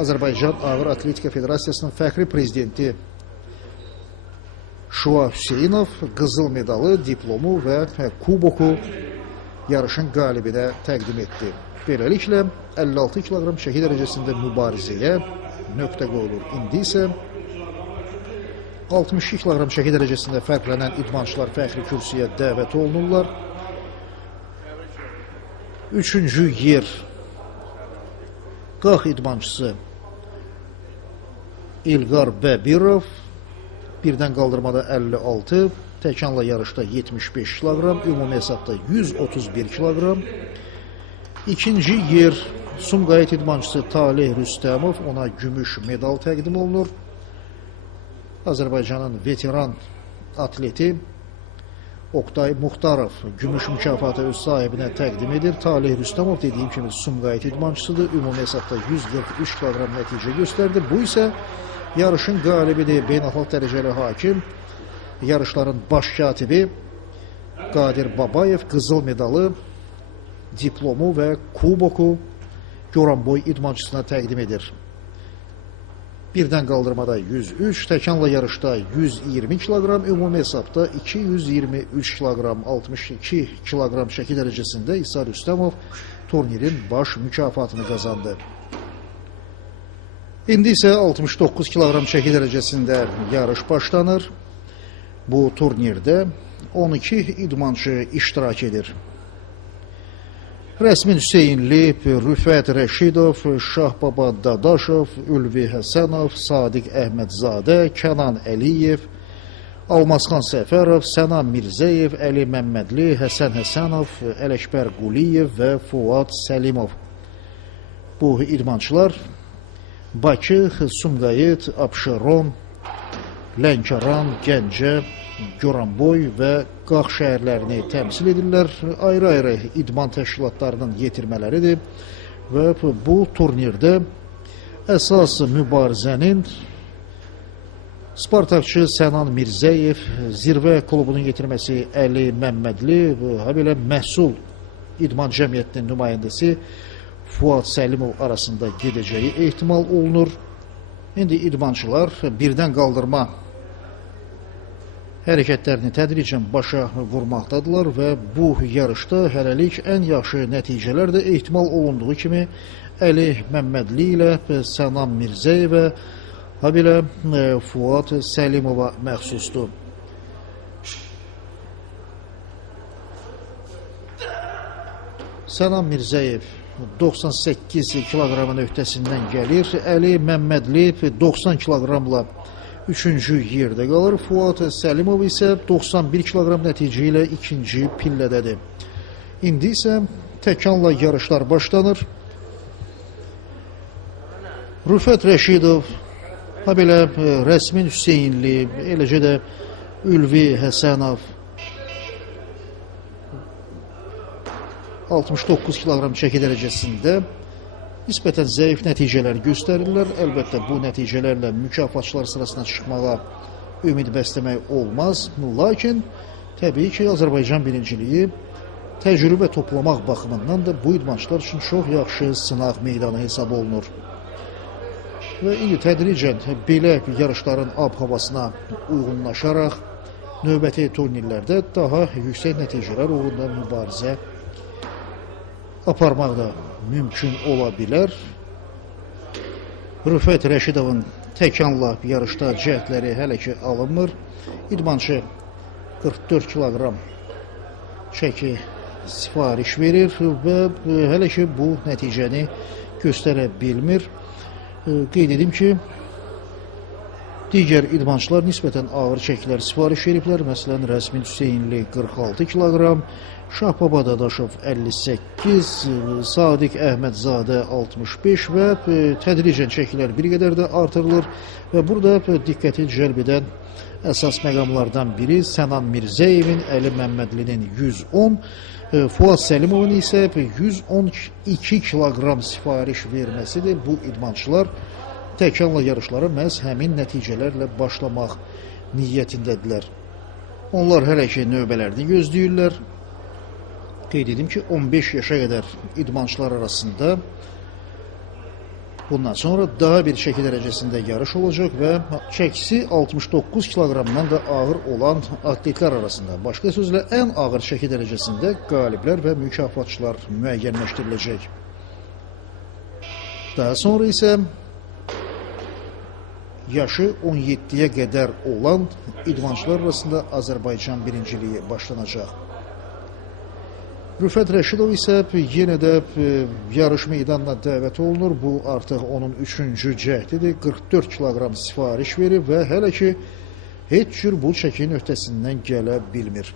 Azərbaycan Ağır Atletika Federasiyasının fəxri prezidenti Şua Hüseynov qızıl medalı, diplomu və kuboku yarışın qalibinə təqdim etdi. Beləliklə 56 kiloqram çəki dərəcəsində mübarizəyə nöqtə qoyulur. İndi isə 62 kiloqram çəki dərəcəsində fərqlənən idmançılar fəxri kürsüyə dəvət olunurlar. Üçüncü yer Qax idmançısı İlqar Bəbirov, birdən qaldırmada 56, təkanla yarışda 75 kiloqram, ümumi hesabda 131 kiloqram. İkinci yer Sumqayıt idmançısı Talih Rüstəmov, ona gümüş medal təqdim olunur. Azərbaycanın veteran atleti Oqtay Muxtarov gümüş mükafatı öz sahibinə təqdim edir. Talih Rüstəmov dediyim kimi Sumqayıt idmançısıdır. Ümumi hesabda 143 kiloqram nəticə göstərdi. Bu isə yarışın qalibidir. Beynəlxalq dərəcəli hakim, yarışların baş katibi Qadir Babayev qızıl medalı, diplomu və kuboku Goranboy idmançısına təqdim edir. Birdən qaldırmada 103, təkanla yarışda 120 kiloqram, ümumi hesabda 223 kiloqram, 62 kiloqram çəki dərəcəsində İsa Rüstəmov turnirin baş mükafatını qazandı. İndi isə 69 kiloqram çəki dərəcəsində yarış başlanır. Bu turnirdə 12 idmançı iştirak edir. Rəsmin Hüseynli, Rüfət Rəşidov, Şahbaba Dadaşov, Ülvi Həsənov, Sadiq Əhmədzadə, Kənan Əliyev, Almazxan Səfərov, Sənan Mirzəyev, Əli Məmmədli, Həsən Həsənov, Ələkbər Quliyev və Fuad Səlimov. Bu idmançılar Bakı, Sumqayıt, Abşeron, Lənkəran, Gəncə, Goranboy və Qax şəhərlərini təmsil edirlər. Ayrı-ayrı idman təşkilatlarının yetirmələridir və bu turnirdə əsas mübarizənin Spartakçı Sənan Mirzəyev, Zirvə klubunun yetirməsi Əli Məmmədli, habelə Məhsul İdman Cəmiyyətinin nümayəndəsi Fuad Səlimov arasında gedəcəyi ehtimal olunur. İndi idmançılar birdən qaldırma hərəkətlərini tədricən başa vurmaqdadılar və bu yarışda hələlik ən yaxşı nəticələr də ehtimal olunduğu kimi Əli Məmmədli ilə Sənan Mirzəyevə, habelə Fuad Səlimova məxsusdur. Sənan Mirzəyev 98 kiloqramın öhdəsindən gəlir. Əli Məmmədli 90 kiloqramla 3-cü yerdə qalır. Fuad Səlimov isə 91 kiloqram nəticə ilə 2-ci pillədədir. İndi isə təkanla yarışlar başlanır. Rüfət Rəşidov, habelə Rəsmin Hüseynli, eləcə də Ülvi Həsənov 69 kiloqram çəki dərəcəsində nisbətən zəif nəticələr göstərirlər. Əlbəttə, bu nəticələrlə mükafatçılar sırasına çıxmağa ümid bəsləmək olmaz. Lakin, təbii ki, Azərbaycan birinciliyi təcrübə toplamaq baxımından da bu idmançılar üçün çox yaxşı sınaq meydanı hesab olunur. Və indi tədricən belə yarışların ab-havasına uyğunlaşaraq növbəti turnirlərdə daha yüksək nəticələr uğrunda mübarizə aparmaq da mümkün ola bilər. Rüfət Rəşidovun təkanla yarışda cəhdləri hələ ki alınmır. İdmançı 44 kiloqram çəki sifariş verir və hələ ki bu nəticəni göstərə bilmir. Qeyd edim ki, digər idmançılar nisbətən ağır çəkilər sifariş veriblər. Məsələn, Rəsmin Hüseynli 46 kiloqram, Şahbaba Dadaşov 58, Sadiq Əhmədzadə 65 və tədricən çəkilər bir qədər də artırılır və burada diqqəti cəlb edən əsas məqamlardan biri Sənan Mirzəyevin, Əli Məmmədlinin 110, Fuad Səlimovun isə 112 kiloqram sifariş verməsidir. Bu idmançılar təkanla yarışlara məhz həmin nəticələrlə başlamaq niyyətindədirlər. Onlar hələ ki növbələrini gözləyirlər. Qeyd edim ki, 15 yaşa qədər idmançılar arasında bundan sonra daha bir çəki dərəcəsində yarış olacaq və çəkisi 69 kiloqramdan da ağır olan atletlər arasında. Başqa sözlə, ən ağır çəki dərəcəsində qaliblər və mükafatçılar müəyyənləşdiriləcək. Daha sonra isə yaşı 17-yə qədər olan idmançılar arasında Azərbaycan birinciliyi başlanacaq. Rüfət Rəşidov isə yenə də yarış meydanına dəvət olunur. Bu artıq onun 3-cü cəhdidir. 44 kiloqram sifariş verib və hələ ki heç cür bu çəkinin öhdəsindən gələ bilmir.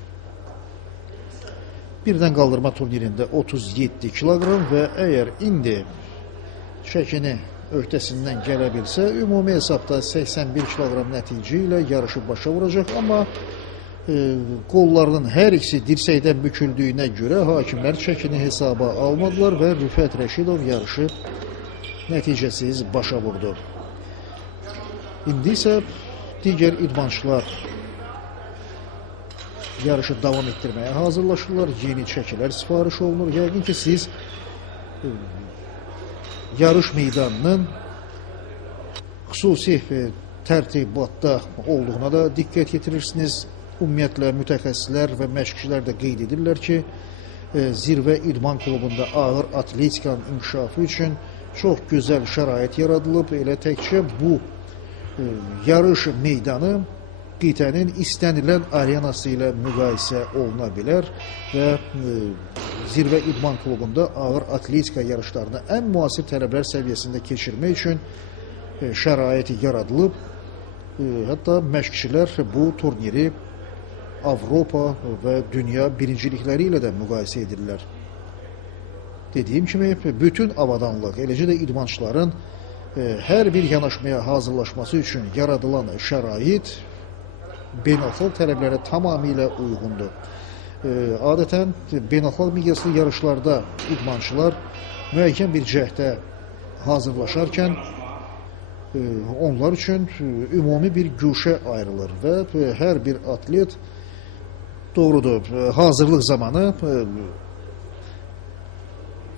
Birdən qaldırma turnirində 37 kiloqram və əgər indi çəkini öhdəsindən gələ bilsə, ümumi hesabda 81 kiloqram nəticə ilə yarışı başa vuracaq, amma qollarının hər ikisi dirsəkdən büküldüyünə görə hakimlər çəkini hesaba almadılar və Rüfət Rəşidov yarışı nəticəsiz başa vurdu. İndi isə digər idmançılar yarışı davam etdirməyə hazırlaşırlar. Yeni çəkilər sifariş olunur. Yəqin ki, siz yarış meydanının xüsusi tərtibatda olduğuna da diqqət yetirirsiniz. Ümumiyyətlə, mütəxəssislər və məşqçilər də qeyd edirlər ki, Zirvə İdman Klubunda ağır atletikanın inkişafı üçün çox gözəl şərait yaradılıb. Elə təkcə bu yarış meydanı qitənin istənilən arenası ilə müqayisə oluna bilər və Zirvə İdman Klubunda ağır atletika yarışlarını ən müasir tələblər səviyyəsində keçirmək üçün şərait yaradılıb. Hətta məşqçilər bu turniri Avropa və dünya birincilikləri ilə də müqayisə edirlər. Dediyim kimi, bütün avadanlıq, eləcə də idmançıların hər bir yanaşmaya hazırlaşması üçün yaradılan şərait beynəlxalq tələblərə tamamilə uyğundur. Adətən, beynəlxalq miqyaslı yarışlarda idmançılar müəyyən bir cəhdə hazırlaşarkən onlar üçün ümumi bir güşə ayrılır və hər bir atlet doğrudur, hazırlıq zamanı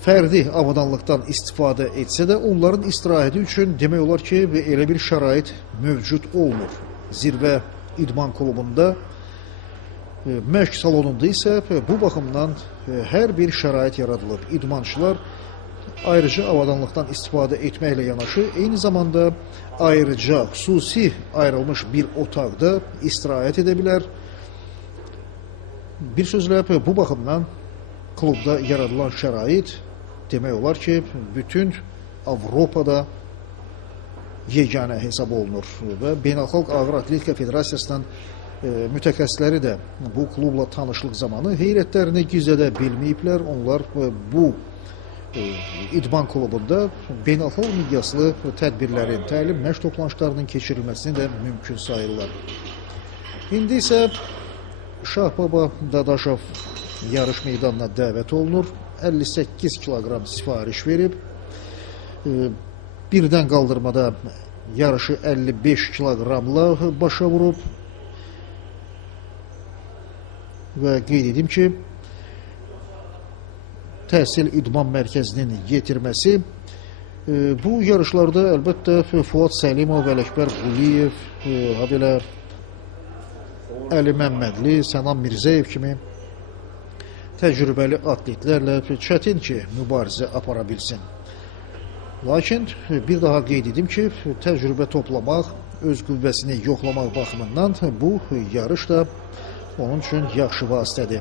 fərdi avadanlıqdan istifadə etsə də onların istirahəti üçün demək olar ki, elə bir şərait mövcud olmur. Zirvə İdman Klubunda məşq salonunda isə bu baxımdan hər bir şərait yaradılır. İdmançılar ayrıca avadanlıqdan istifadə etməklə yanaşı, eyni zamanda ayrıca xüsusi ayrılmış bir otaqda istirahət edə bilər. Bir sözlə, bu baxımdan klubda yaradılan şərait demək olar ki, bütün Avropada yeganə hesab olunur və Beynəlxalq Ağır Atletika Federasiyasının mütəxəssisləri də bu klubla tanışlıq zamanı heyrətlərini gizlədə bilməyiblər. Onlar bu idman klubunda beynəlxalq miqyaslı tədbirlərin, təlim məşq toplanışlarının keçirilməsini də mümkün sayırlar. İndi isə Şahbaba Dadaşov yarış meydanına dəvət olunur. 58 kiloqram sifariş verib. Birdən qaldırmada yarışı 55 kiloqramla başa vurub. Və qeyd edim ki, Təhsil İdman Mərkəzinin yetirməsi bu yarışlarda əlbəttə Fuad Səlimov, Ələkbər Quliyev, habelə Əli Məmmədli, Sənan Mirzəyev kimi təcrübəli atletlərlə çətin ki, mübarizə apara bilsin. Lakin bir daha qeyd edim ki, təcrübə toplamaq, öz qüvvəsini yoxlamaq baxımından bu yarış da onun üçün yaxşı vasitədir.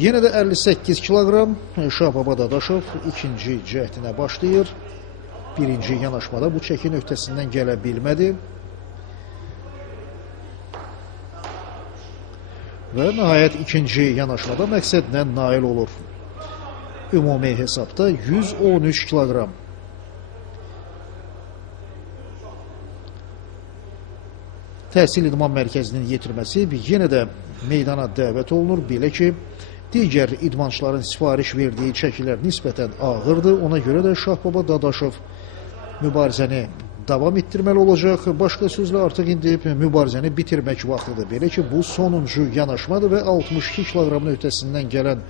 Yenə də 58 kiloqram Şahbaba Dadaşov ikinci cəhdinə başlayır. Birinci yanaşmada bu çəkin öhdəsindən gələ bilmədi. Və nəhayət ikinci yanaşmada məqsədlə nail olur. Ümumi hesabda 113 kiloqram. təhsil idman mərkəzinin yetirməsi yenə də meydana dəvət olunur. Belə ki, digər idmançıların sifariş verdiyi çəkilər nisbətən ağırdır. Ona görə də Şahbaba Dadaşov mübarizəni davam etdirməli olacaq. Başqa sözlə artıq indi mübarizəni bitirmək vaxtıdır. Belə ki, bu sonuncu yanaşmadır və 62 kiloqramın öhdəsindən gələn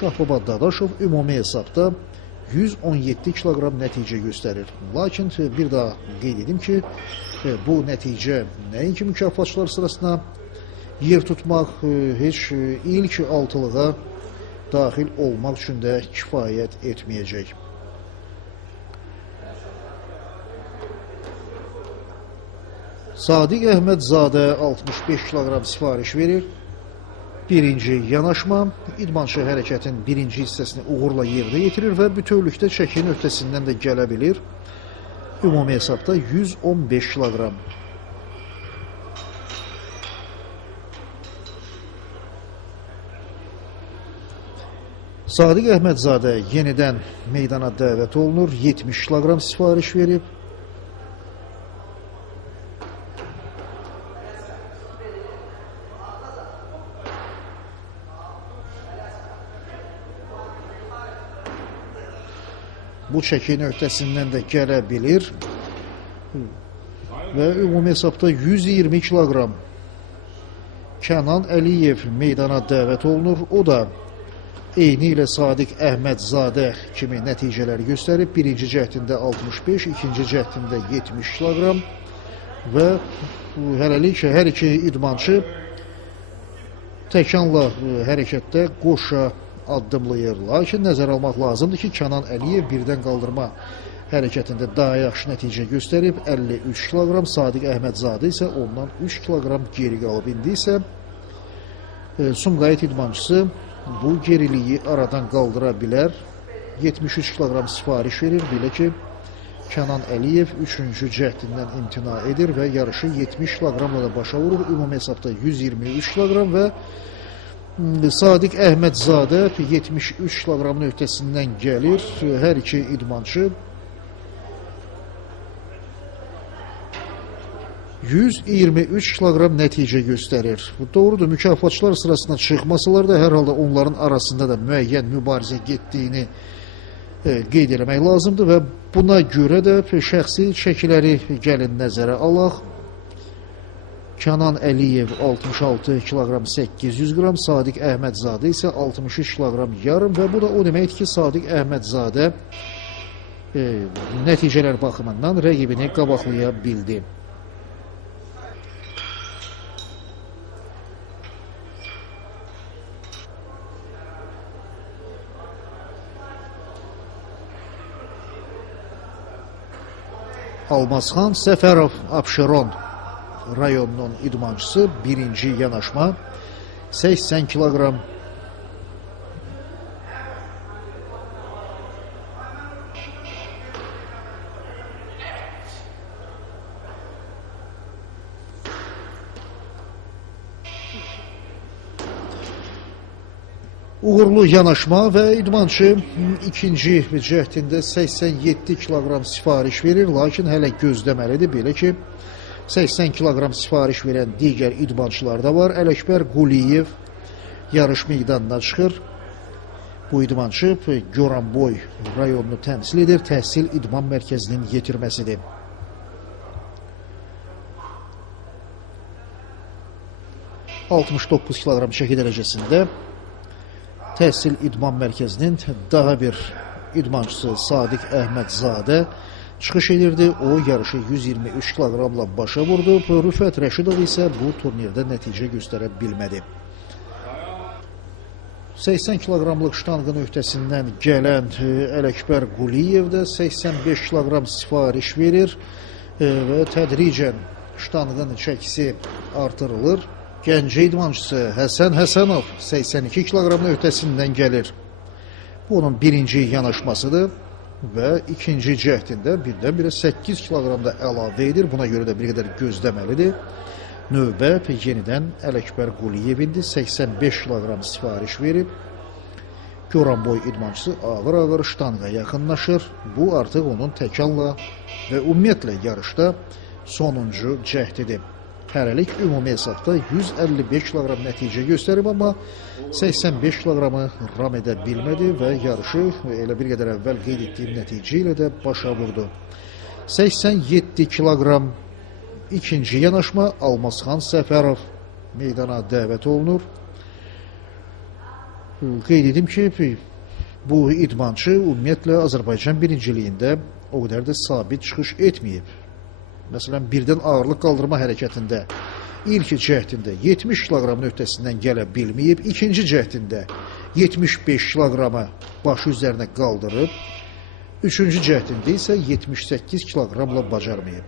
Şahbaba Dadaşov ümumi hesabda 117 kiloqram nəticə göstərir. Lakin bir daha qeyd edim ki, bu nəticə nəinki mükafatçılar sırasına yer tutmaq, heç ilk altılığa daxil olmaq üçün də kifayət etməyəcək. Sadiq Əhmədzadə 65 kiloqram sifariş verir. Birinci yanaşma, idmançı hərəkətin birinci hissəsini uğurla yerinə yetirir və bütövlükdə çəkinin öhdəsindən də gələ bilir. Ümumi hesabda 115 kiloqram. Sadiq Əhmədzadə yenidən meydana dəvət olunur. 70 kiloqram sifariş verib. Bu çəkinin öhdəsindən də gələ bilir və ümumi hesabda 120 kiloqram Kənan Əliyev meydana dəvət olunur. O da eyni ilə Sadiq Əhmədzadə kimi nəticələr göstərib. Birinci cəhdində 65, ikinci cəhdində 70 kiloqram və hələlik hər iki idmançı təkanla hərəkətdə qoşa addımlayır. Lakin nəzər almaq lazımdır ki, Kənan Əliyev birdən qaldırma hərəkətində daha yaxşı nəticə göstərib. 53 kiloqram, Sadiq Əhmədzadə isə ondan 3 kiloqram geri qalıb. İndi isə Sumqayıt idmançısı bu geriliyi aradan qaldıra bilər. 73 kiloqram sifariş verir. Belə ki, Kənan Əliyev 3-cü cəhdindən imtina edir və yarışı 70 kiloqramla da başa vurur. Ümumi hesabda 123 kiloqram və Sadiq Əhmədzadə 73 kiloqramın öhdəsindən gəlir. Hər iki idmançı 123 kiloqram nəticə göstərir. Bu doğrudur, mükafatçılar sırasına çıxmasalar da hər halda onların arasında da müəyyən mübarizə getdiyini qeyd etmək lazımdır və buna görə də şəxsi çəkiləri gəlin nəzərə alaq. Kənan Əliyev 66 kiloqram 800 qram, Sadiq Əhmədzadə isə 63 kiloqram yarım və bu da o deməkdir ki, Sadiq Əhmədzadə nəticələr baxımından rəqibini qabaqlaya bildi. Almazxan Səfərov Abşeron rayonunun idmançısı birinci yanaşma 80 kiloqram. Uğurlu yanaşma və idmançı ikinci cəhdində 87 kiloqram sifariş verir, lakin hələ gözləməlidir. Belə ki, 80 kiloqram sifariş verən digər idmançılar da var. Ələkbər Quliyev yarış meydanına çıxır. Bu idmançı Goranboy rayonunu təmsil edir. Təhsil idman mərkəzinin yetirməsidir. ...69 kiloqram çəki dərəcəsində Təhsil idman mərkəzinin daha bir idmançısı Sadiq Əhmədzadə çıxış edirdi. O yarışı 123 kiloqramla başa vurdu. Rüfət Rəşidov isə bu turnirdə nəticə göstərə bilmədi. 80 kiloqramlıq ştanqın öhdəsindən gələn Ələkbər Quliyev də 85 kiloqram sifariş verir və tədricən ştanqın çəkisi artırılır. Gəncə idmançısı Həsən Həsənov 82 kiloqramın öhdəsindən gəlir. Bu onun birinci yanaşmasıdır və ikinci cəhdində birdən-birə 8 kiloqramda əlavə edir. Buna görə də bir qədər gözləməlidir. Növbə yenidən Ələkbər Quliyevindir. 85 kiloqram sifariş verib. Goranboy idmançısı ağır-ağır ştanqa yaxınlaşır. Bu artıq onun təkanla və ümumiyyətlə yarışda sonuncu cəhdidir. hələlik ümumi hesabda 155 kiloqram nəticə göstərib, amma 85 kiloqramı ram edə bilmədi və yarışı elə bir qədər əvvəl qeyd etdiyim nəticə ilə də başa vurdu. 87 kiloqram ikinci yanaşma Almazxan Səfərov meydana dəvət olunur. Qeyd edim ki, bu idmançı ümumiyyətlə Azərbaycan birinciliyində o qədər də sabit çıxış etməyib. Məsələn, birdən ağırlıq qaldırma hərəkətində ilk cəhdində 70 kiloqramın öhdəsindən gələ bilməyib, ikinci cəhdində 75 kiloqramı başı üzərinə qaldırıb, üçüncü cəhdində isə 78 kiloqramla bacarmayıb.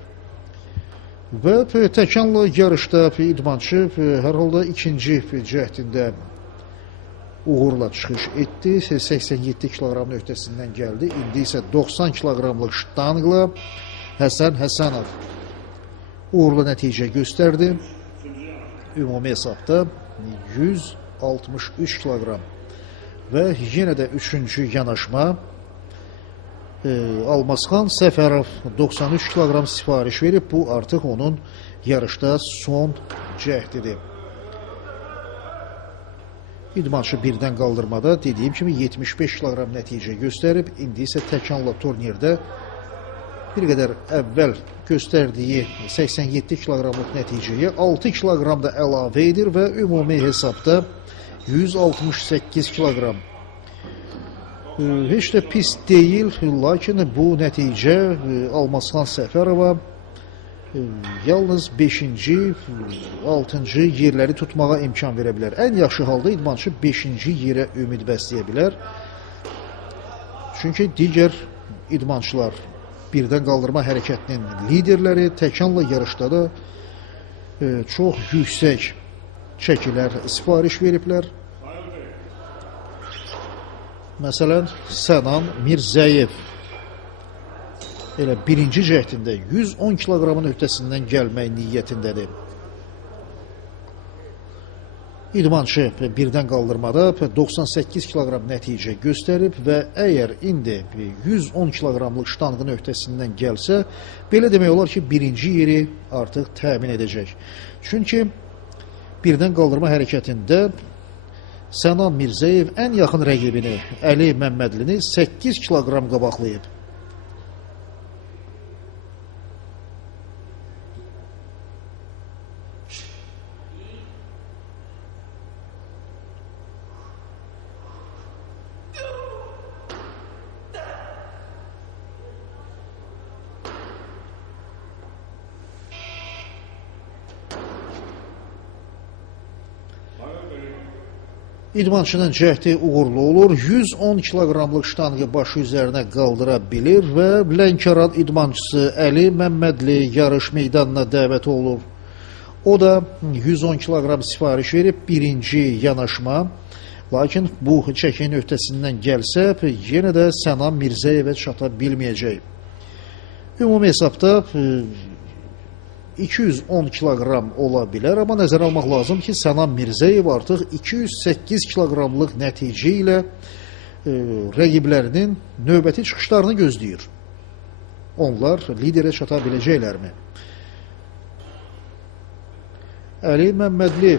Və təkanla yarışda idmançı hər halda ikinci cəhdində uğurla çıxış etdi, 87 kiloqramın öhdəsindən gəldi, indi isə 90 kiloqramlıq ştanqla Həsən Həsənov uğurlu nəticə göstərdi. Ümumi hesabda 163 kiloqram və yenə də üçüncü yanaşma Almazxan Səfərov 93 kiloqram sifariş verib. Bu artıq onun yarışda son cəhdidir. İdmançı birdən qaldırmada dediyim kimi 75 kiloqram nəticə göstərib. İndi isə təkanla turnirdə bir qədər əvvəl göstərdiyi 87 kiloqramlıq nəticəyə 6 kiloqram da əlavə edir və ümumi hesabda 168 kiloqram. Heç də pis deyil, lakin bu nəticə Almazxan Səfərova yalnız 5-ci, 6-cı yerləri tutmağa imkan verə bilər. Ən yaxşı halda idmançı 5-ci yerə ümid bəsləyə bilər. Çünki digər idmançılar birdən qaldırma hərəkətinin liderləri təkanla yarışda da çox yüksək çəkilər sifariş veriblər. Məsələn, Sənan Mirzəyev elə birinci cəhdində 110 kiloqramın öhdəsindən gəlmək niyyətindədir. İdmançı birdən qaldırmada 98 kiloqram nəticə göstərib və əgər indi 110 kiloqramlıq ştanqın öhdəsindən gəlsə, belə demək olar ki, birinci yeri artıq təmin edəcək. Çünki birdən qaldırma hərəkətində Sənan Mirzəyev ən yaxın rəqibini Əli Məmmədlini 8 kiloqram qabaqlayıb. İdmançının cəhdi uğurlu olur, 110 kiloqramlıq ştanqı başı üzərinə qaldıra bilir və Lənkəran idmançısı Əli Məmmədli yarış meydanına dəvət olunur. O da 110 kiloqram sifariş verib birinci yanaşma, lakin bu çəkinin öhdəsindən gəlsə, yenə də Sənan Mirzəyevə çata bilməyəcək. Ümumi hesabda 210 kiloqram ola bilər, amma nəzərə almaq lazım ki, Sənan Mirzəyev artıq 208 kiloqramlıq nəticə ilə rəqiblərinin növbəti çıxışlarını gözləyir. Onlar liderə çata biləcəklərmi? Əli Məmmədli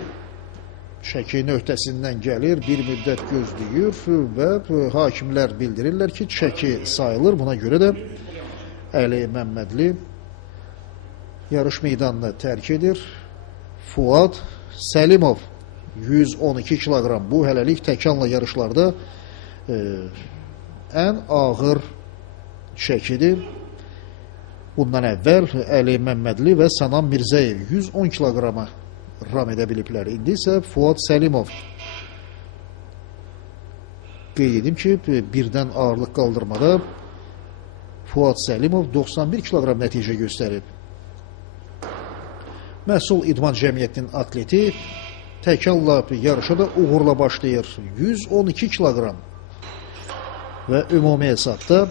çəkinin öhdəsindən gəlir, bir müddət gözləyir və hakimlər bildirirlər ki, çəki sayılır. Buna görə də Əli Məmmədli yarış meydanını tərk edir. Fuad Səlimov 112 kiloqram. Bu hələlik təkanla yarışlarda ən ağır çəkidir. Bundan əvvəl Əli Məmmədli və Sənan Mirzəyev 110 kiloqrama ram edə biliblər. İndi isə Fuad Səlimov. Qeyd edim ki, birdən ağırlıq qaldırmada Fuad Səlimov 91 kiloqram nəticə göstərib. Məhsul İdman Cəmiyyətinin atleti təkanla yarışa da uğurla başlayır. 112 kiloqram və ümumi hesabda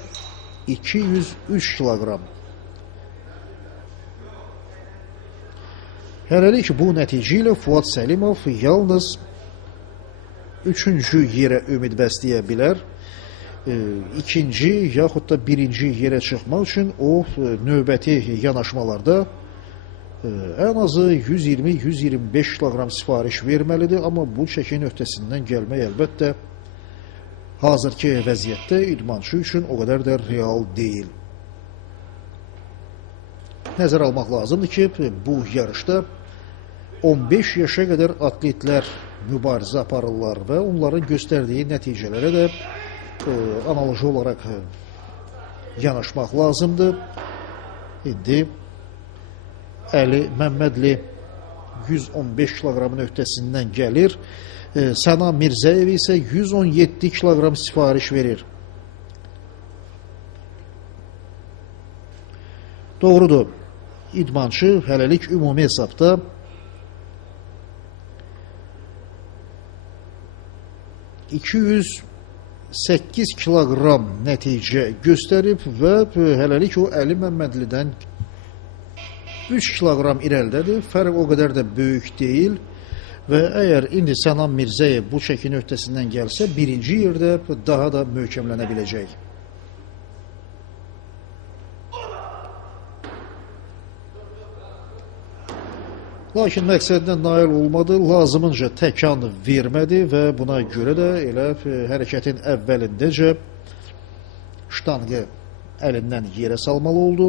203 kiloqram. Hələlik bu nəticə ilə Fuad Səlimov yalnız 3-cü yerə ümid bəsləyə bilər. İkinci yaxud da birinci yerə çıxmaq üçün o növbəti yanaşmalarda ən azı 120-125 kiloqram sifariş verməlidir, amma bu çəkin öhdəsindən gəlmək əlbəttə hazırki vəziyyətdə idmançı üçün o qədər də real deyil. Nəzər almaq lazımdır ki, bu yarışda 15 yaşa qədər atletlər mübarizə aparırlar və onların göstərdiyi nəticələrə də analoji olaraq yanaşmaq lazımdır. İndi Əli Məmmədli 115 kiloqramın öhdəsindən gəlir. Sənan Mirzəyev isə 117 kiloqram sifariş verir. Doğrudur. İdmançı hələlik ümumi hesabda 208 kiloqram nəticə göstərib və hələlik o Əli Məmmədlidən 3 kiloqram irəlidədir. Fərq o qədər də böyük deyil və əgər indi Sənan Mirzəyev bu çəkin öhdəsindən gəlsə, birinci yerdə daha da möhkəmlənə biləcək. Lakin məqsədinə nail olmadı, lazımınca təkan vermədi və buna görə də elə hərəkətin əvvəlindəcə ştanqı əlindən yerə salmalı oldu.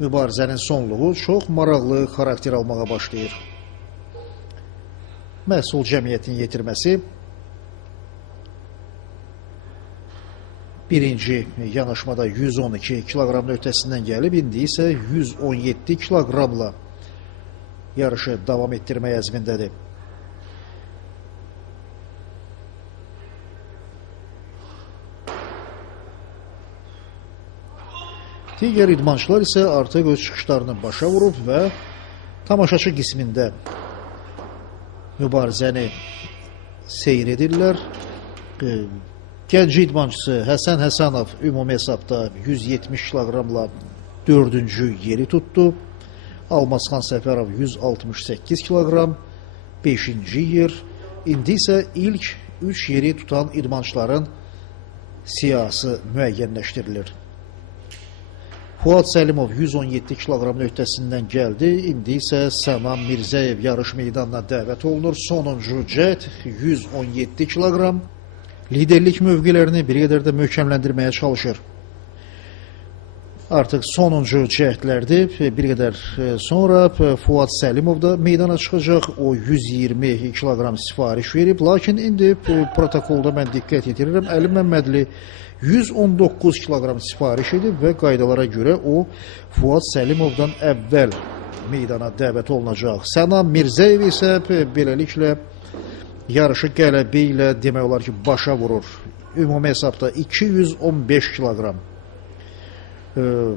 Mübarizənin sonluğu çox maraqlı xarakter almağa başlayır. Məhsul cəmiyyətin yetirməsi birinci yanaşmada 112 kiloqramın öhdəsindən gəlib, indi isə 117 kiloqramla yarışı davam etdirmək əzmindədir. Digər idmançılar isə artıq öz çıxışlarını başa vurub və tamaşaçı qismində mübarizəni seyr edirlər. Gənc idmançısı Həsən Həsənov ümumi hesabda 170 kiloqramla 4-cü yeri tutdu. Almazxan Səfərov 168 kiloqram 5-ci yer. İndi isə ilk 3 yeri tutan idmançıların siyahısı müəyyənləşdirilir. Fuad Səlimov 117 kiloqramın öhdəsindən gəldi. İndi isə Sənan Mirzəyev yarış meydanına dəvət olunur. Sonuncu cəhd 117 kiloqram. Liderlik mövqelərini bir qədər də möhkəmləndirməyə çalışır. Artıq sonuncu cəhdlərdir. Bir qədər sonra Fuad Səlimov da meydana çıxacaq. O 120 kiloqram sifariş verib. Lakin indi protokolda mən diqqət yetirirəm. Əli Məmmədli 119 kiloqram sifariş edib və qaydalara görə o Fuad Səlimovdan əvvəl meydana dəvət olunacaq. Sənan Mirzəyev isə beləliklə yarışı qələbə ilə demək olar ki, başa vurur. Ümumi hesabda 215 kiloqram.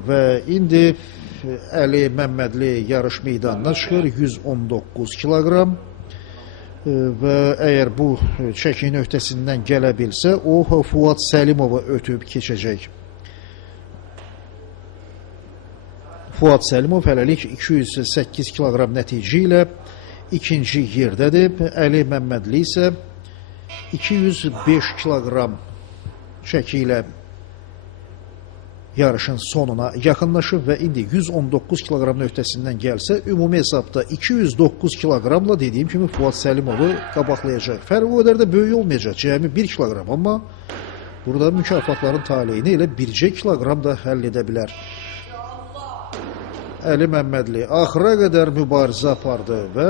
Və indi Əli Məmmədli yarış meydanına çıxır 119 kiloqram. Və əgər bu çəkin öhdəsindən gələ bilsə, o Fuad Səlimova ötüb keçəcək. Fuad Səlimov hələlik 208 kiloqram nəticə ilə ikinci yerdədir. Əli Məmmədli isə 205 kiloqram çəki ilə yarışın sonuna yaxınlaşıb və indi 119 kiloqramın öhdəsindən gəlsə, ümumi hesabda 209 kiloqramla dediyim kimi Fuad Səlimovu qabaqlayacaq. Fərq o qədər də böyük olmayacaq, cəmi 1 kiloqram, amma burada mükafatların taleyini elə bircə kiloqram da həll edə bilər. Əli Məmmədli axıra qədər mübarizə apardı və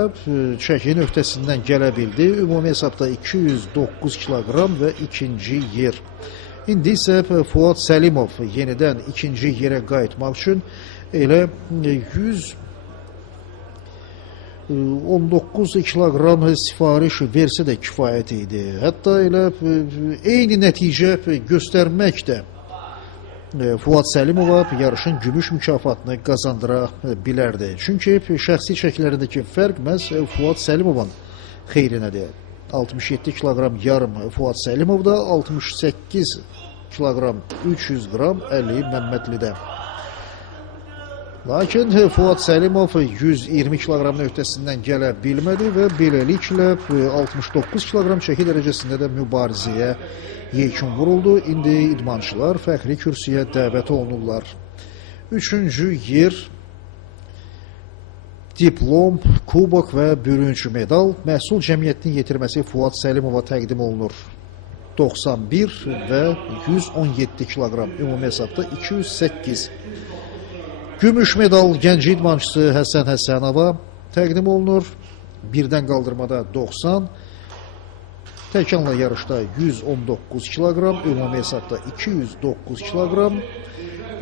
çəkin öhdəsindən gələ bildi. Ümumi hesabda 209 kiloqram və ikinci yer. İndi isə Fuad Səlimov yenidən ikinci yerə qayıtmaq üçün elə 119 kiloqram sifariş versə də kifayət idi. Hətta elə eyni nəticə göstərmək də Fuad Səlimova yarışın gümüş mükafatını qazandıra bilərdi. Çünki şəxsi çəkilərindəki fərq məhz Fuad Səlimovun xeyrinədir. 67 kiloqram yarım Fuad Səlimovda, 68 kiloqram 300 qram Əli Məmmədlidə. Lakin Fuad Səlimov 120 kiloqramın öhdəsindən gələ bilmədi və beləliklə 69 kiloqram çəki dərəcəsində də mübarizəyə yekun vuruldu. İndi idmançılar fəxri kürsüyə dəvət olunurlar. Üçüncü yer diplom, kubok və bürünc medal məhsul cəmiyyətinin yetirməsi Fuad Səlimova təqdim olunur. 91 və 117 kiloqram, ümumi hesabda 208. Gümüş medal gənc idmançısı Həsən Həsənova təqdim olunur. Birdən qaldırmada 90, təkanla yarışda 119 kiloqram, ümumi hesabda 209 kiloqram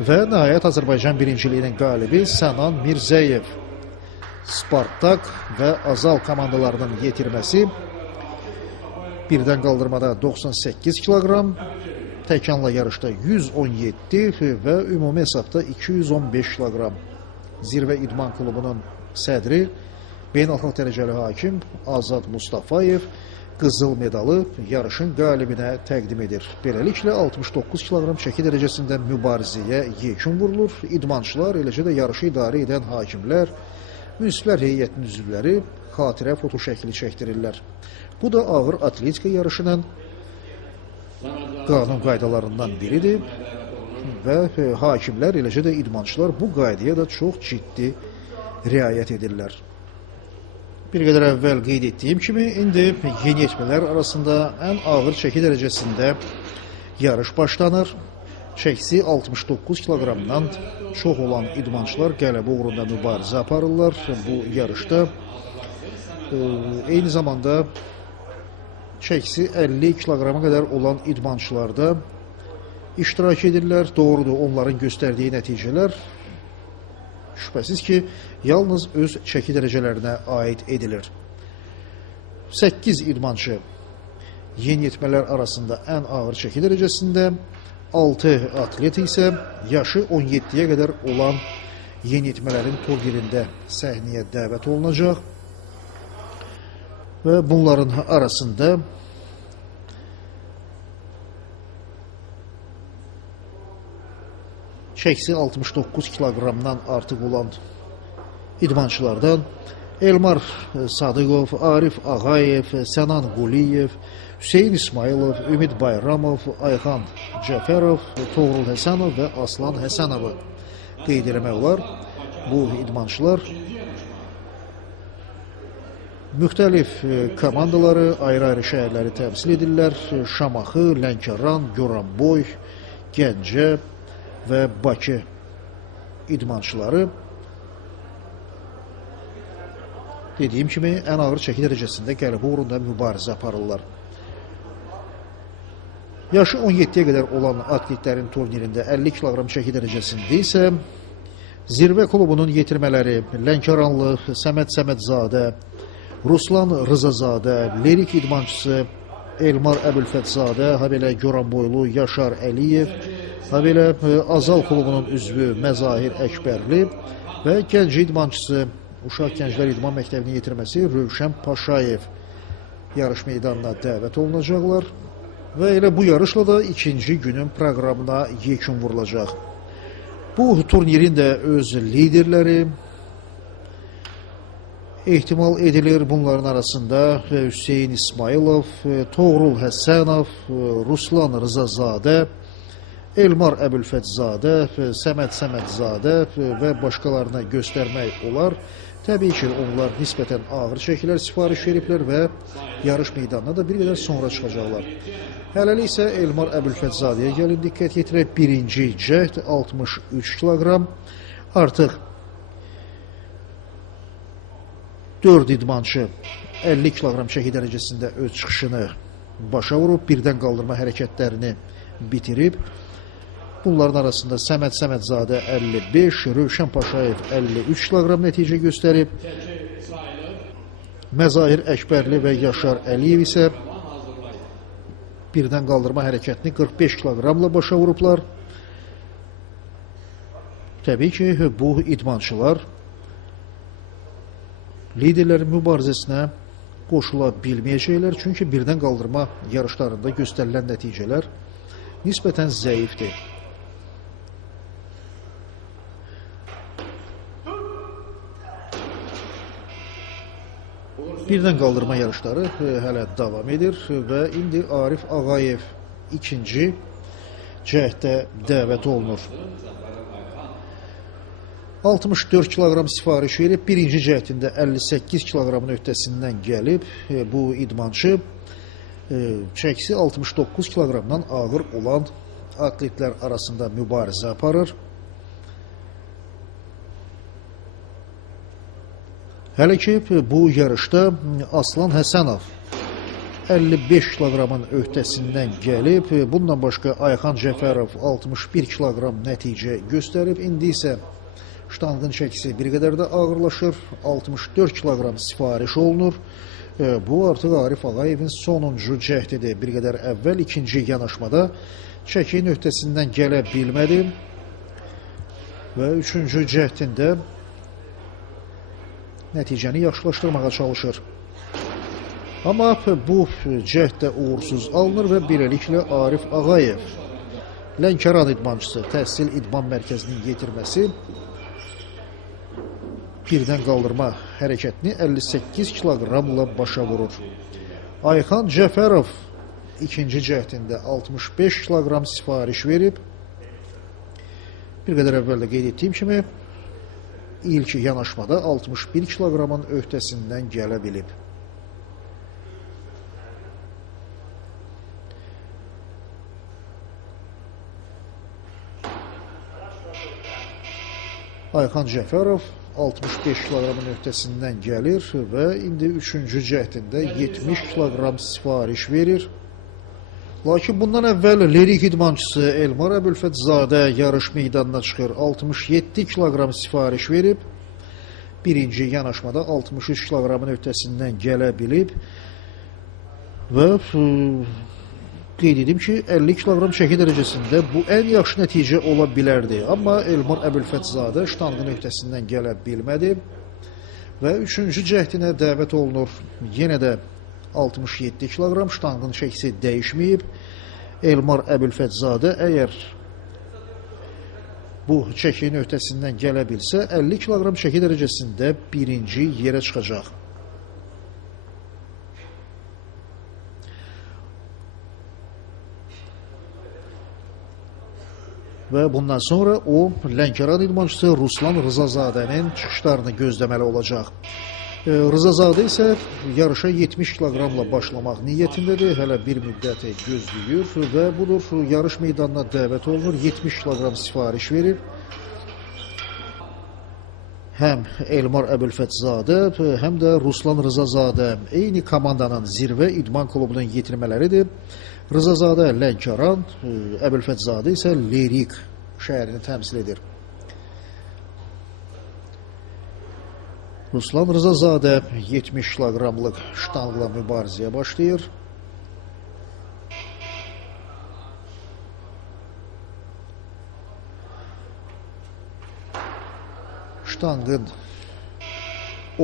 və nəhayət Azərbaycan birinciliyinin qalibi Sənan Mirzəyev. Spartak və Azal komandalarının yetirməsi birdən qaldırmada 98 kiloqram, təkanla yarışda 117 və ümumi hesabda 215 kiloqram. Zirvə İdman Klubunun sədri, beynəlxalq dərəcəli hakim Azad Mustafayev qızıl medalı yarışın qalibinə təqdim edir. Beləliklə 69 kiloqram çəki dərəcəsində mübarizəyə yekun vurulur. İdmançılar, eləcə də yarışı idarə edən hakimlər, münsiflər heyətinin üzvləri xatirə foto şəkli çəkdirirlər. Bu da ağır atletika yarışının qanun qaydalarından biridir və hakimlər, eləcə də idmançılar bu qaydaya da çox ciddi riayət edirlər. Bir qədər əvvəl qeyd etdiyim kimi, indi yeniyetmələr arasında ən ağır çəki dərəcəsində yarış başlanır. Çəkisi 69 kiloqramdan çox olan idmançılar qələbə uğrunda mübarizə aparırlar. Bu yarışda eyni zamanda çəkisi 50 kiloqrama qədər olan idmançılar da iştirak edirlər. Doğrudur, onların göstərdiyi nəticələr şübhəsiz ki, yalnız öz çəki dərəcələrinə aid edilir. 8 idmançı yeniyetmələr arasında ən ağır çəki dərəcəsində, 6 atlet isə yaşı 17-yə qədər olan yeniyetmələrin turnirində səhnəyə dəvət olunacaq və bunların arasında çəkisi 69 kiloqramdan artıq olan idmançılardan Elmar Sadıqov, Arif Ağayev, Sənan Quliyev, Hüseyin İsmailov, Ümid Bayramov, Ayxan Cəfərov, Toğrul Həsənov və Aslan Həsənovu qeyd eləmək olar. Bu idmançılar müxtəlif komandaları, ayrı-ayrı şəhərləri təmsil edirlər. Şamaxı, Lənkəran, Goranboy, Gəncə və Bakı idmançıları dediyim kimi ən ağır çəki dərəcəsində qələbə uğrunda mübarizə aparırlar. Yaşı 17-yə qədər olan atletlərin turnirində 50 kiloqram çəki dərəcəsində isə Zirvə klubunun yetirmələri Lənkəranlı Səməd Səmədzadə, Ruslan Rızazadə, Lerik idmançısı Elmar Əbülfətzadə, habelə Goranboylu Yaşar Əliyev, habelə Azal klubunun üzvü Məzahir Əkbərli və gənc idmançısı Uşaq Gənclər İdman Məktəbinin yetirməsi Rövşən Paşayev yarış meydanına dəvət olunacaqlar və elə bu yarışla da ikinci günün proqramına yekun vurulacaq. Bu turnirin də öz liderləri ehtimal edilir. Bunların arasında Hüseyin İsmailov, Toğrul Həsənov, Ruslan Rızazadə, Elmar Əbülfətzadə, Səməd Səmədzadə və başqalarına göstərmək olar. Təbii ki, onlar nisbətən ağır çəkilər sifariş veriblər və yarış meydanına da bir qədər sonra çıxacaqlar. Hələlik isə Elmar Əbülfətzadəyə gəlin diqqət yetirək. Birinci cəhd 63 kiloqram. Artıq 4 idmançı 50 kiloqram çəki dərəcəsində öz çıxışını başa vurub, birdən qaldırma hərəkətlərini bitirib. Bunların arasında Səməd Səmədzadə 55, Rövşən Paşayev 53 kiloqram nəticə göstərib. Məzahir Əkbərli və Yaşar Əliyev isə birdən qaldırma hərəkətini 45 kiloqramla başa vurublar. Təbii ki, bu idmançılar liderlərin mübarizəsinə qoşula bilməyəcəklər. Çünki birdən qaldırma yarışlarında göstərilən nəticələr nisbətən zəifdir. Birdən qaldırma yarışları hələ davam edir və indi Arif Ağayev ikinci cəhətdə dəvət olunur. 64 kiloqram sifariş verib, birinci cəhətində 58 kiloqramın öhdəsindən gəlib. Bu idmançı çəkisi 69 kiloqramdan ağır olan atletlər arasında mübarizə aparır. Hələ ki, bu yarışda Aslan Həsənov 55 kiloqramın öhdəsindən gəlib. Bundan başqa Ayxan Cəfərov 61 kiloqram nəticə göstərib. İndi isə ştanqın çəkisi bir qədər də ağırlaşır. 64 kiloqram sifariş olunur. Bu artıq Arif Ağayevin sonuncu cəhdidir. Bir qədər əvvəl ikinci yanaşmada çəkinin öhdəsindən gələ bilmədi və üçüncü cəhdində nəticəni yaxşılaşdırmağa çalışır. Amma bu cəhd də uğursuz alınır və beləliklə Arif Ağayev Lənkəran idmançısı Təhsil İdman Mərkəzinin yetirməsi birdən qaldırma hərəkətini 58 kiloqramla başa vurur. Ayxan Cəfərov ikinci cəhdində 65 kiloqram sifariş verib. Bir qədər əvvəl də qeyd etdiyim kimi ilk yanaşmada 61 kiloqramın öhdəsindən gələ bilib. Ayxan Cəfərov 65 kiloqramın öhdəsindən gəlir və indi üçüncü cəhdində 70 kiloqram sifariş verir. Lakin bundan əvvəl lirik idmançısı Elmar Əbülfətzadə yarış meydanına çıxır. 67 kiloqram sifariş verib. Birinci yanaşmada 63 kiloqramın öhdəsindən gələ bilib və qeyd edim ki, 50 kiloqram çəki dərəcəsində bu ən yaxşı nəticə ola bilərdi. Amma Elmar Əbülfətzadə ştanqın öhdəsindən gələ bilmədi və üçüncü cəhdinə dəvət olunur. Yenə də 67 kiloqram ştanqın çəkisi dəyişməyib. Elmar Əbülfətzadə əgər bu çəkinin öhdəsindən gələ bilsə, 50 kiloqram çəki dərəcəsində birinci yerə çıxacaq. Və bundan sonra o, Lənkəran idmançısı Ruslan Rızazadənin çıxışlarını gözləməli olacaq. Rızazadə isə yarışa 70 kiloqramla başlamaq niyyətindədir. Hələ bir müddət gözləyir və budur, yarış meydanına dəvət olunur. 70 kiloqram sifariş verir. Həm Elmar Əbülfətzadə, həm də Ruslan Rızazadə eyni komandanın Zirvə İdman Klubunun yetirmələridir. Rızazadə Lənkəran, Əbülfətzadə isə Lerik şəhərini təmsil edir. Ruslan Rızazadə 70 kiloqramlıq ştanqla mübarizəyə başlayır. Ştanqın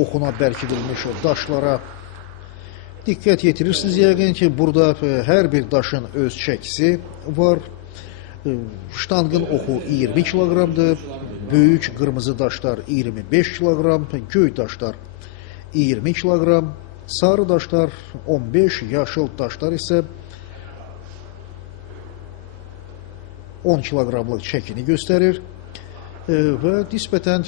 oxuna bərkidilmiş daşlara diqqət yetirirsiniz yəqin ki, burada hər bir daşın öz çəkisi var. Ştanqın oxu 20 kiloqramdır, böyük qırmızı daşlar 25 kiloqram, göy daşlar 20 kiloqram, sarı daşlar 15, yaşıl daşlar isə 10 kiloqramlıq çəkini göstərir və nisbətən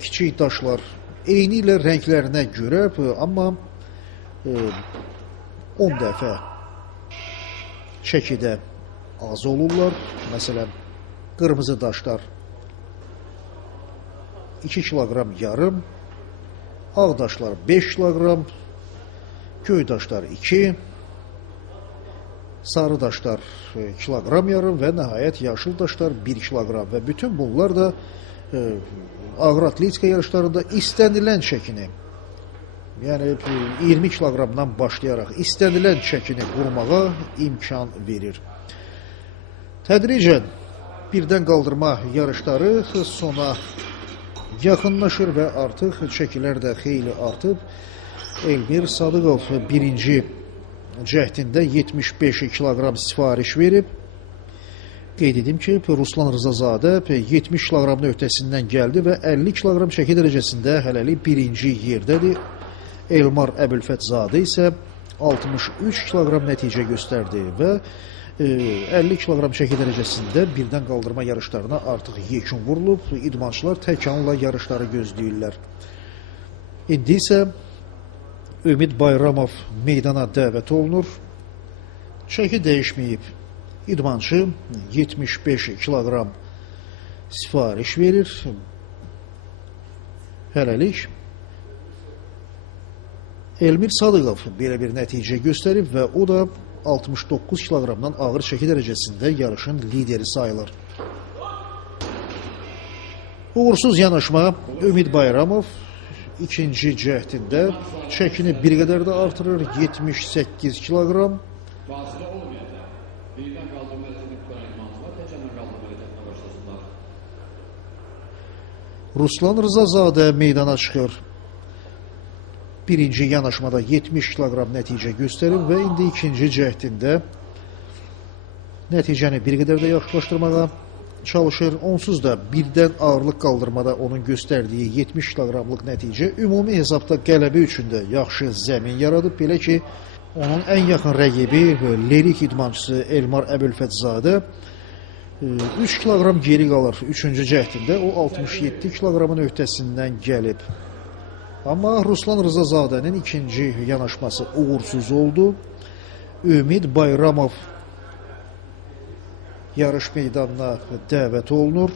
kiçik daşlar eyni ilə rənglərinə görə, amma 10 dəfə çəkidə az olurlar. Məsələn, qırmızı daşlar 2 kiloqram yarım, ağ daşlar 5 kiloqram, göy daşlar 2, sarı daşlar kiloqram yarım və nəhayət yaşıl daşlar 1 kiloqram və bütün bunlar da ağır atletika yarışlarında istənilən çəkini, yəni 20 kiloqramdan başlayaraq istənilən çəkini qurmağa imkan verir. Tədricən birdən qaldırma yarışları sona yaxınlaşır və artıq çəkilər də xeyli artıb. Elmir Sadıqov birinci cəhdində 75 kiloqram sifariş verib. Qeyd edim ki, Ruslan Rızazadə 70 kiloqramın öhdəsindən gəldi və 50 kiloqram çəki dərəcəsində hələlik birinci yerdədir. Elmar Əbülfətzadə isə 63 kiloqram nəticə göstərdi və 50 kiloqram çəki dərəcəsində birdən qaldırma yarışlarına artıq yekun vurulub. İdmançılar təkanla yarışları gözləyirlər. İndi isə Ümid Bayramov meydana dəvət olunur. Çəki dəyişməyib. İdmançı 75 kiloqram sifariş verir. Hələlik Elmir Sadıqov belə bir nəticə göstərib və o da 69 kiloqramdan ağır çəki dərəcəsində yarışın lideri sayılır. Uğursuz yanaşma Ümid Bayramov ikinci cəhdində çəkini bir qədər də artırır. 78 kiloqram. Ruslan Rızazadə meydana çıxır. Birinci yanaşmada 70 kiloqram nəticə göstərir və indi ikinci cəhdində nəticəni bir qədər də yaxşılaşdırmağa çalışır. Onsuz da birdən ağırlıq qaldırmada onun göstərdiyi 70 kiloqramlıq nəticə ümumi hesabda qələbə üçün də yaxşı zəmin yaradıb. Belə ki, onun ən yaxın rəqibi lirik idmançısı Elmar Əbülfətzadə 3 kiloqram geri qalır. Üçüncü cəhdində o 67 kiloqramın öhdəsindən gəlib. Amma Ruslan Rızazadənin ikinci yanaşması uğursuz oldu. Ümid Bayramov yarış meydanına dəvət olunur.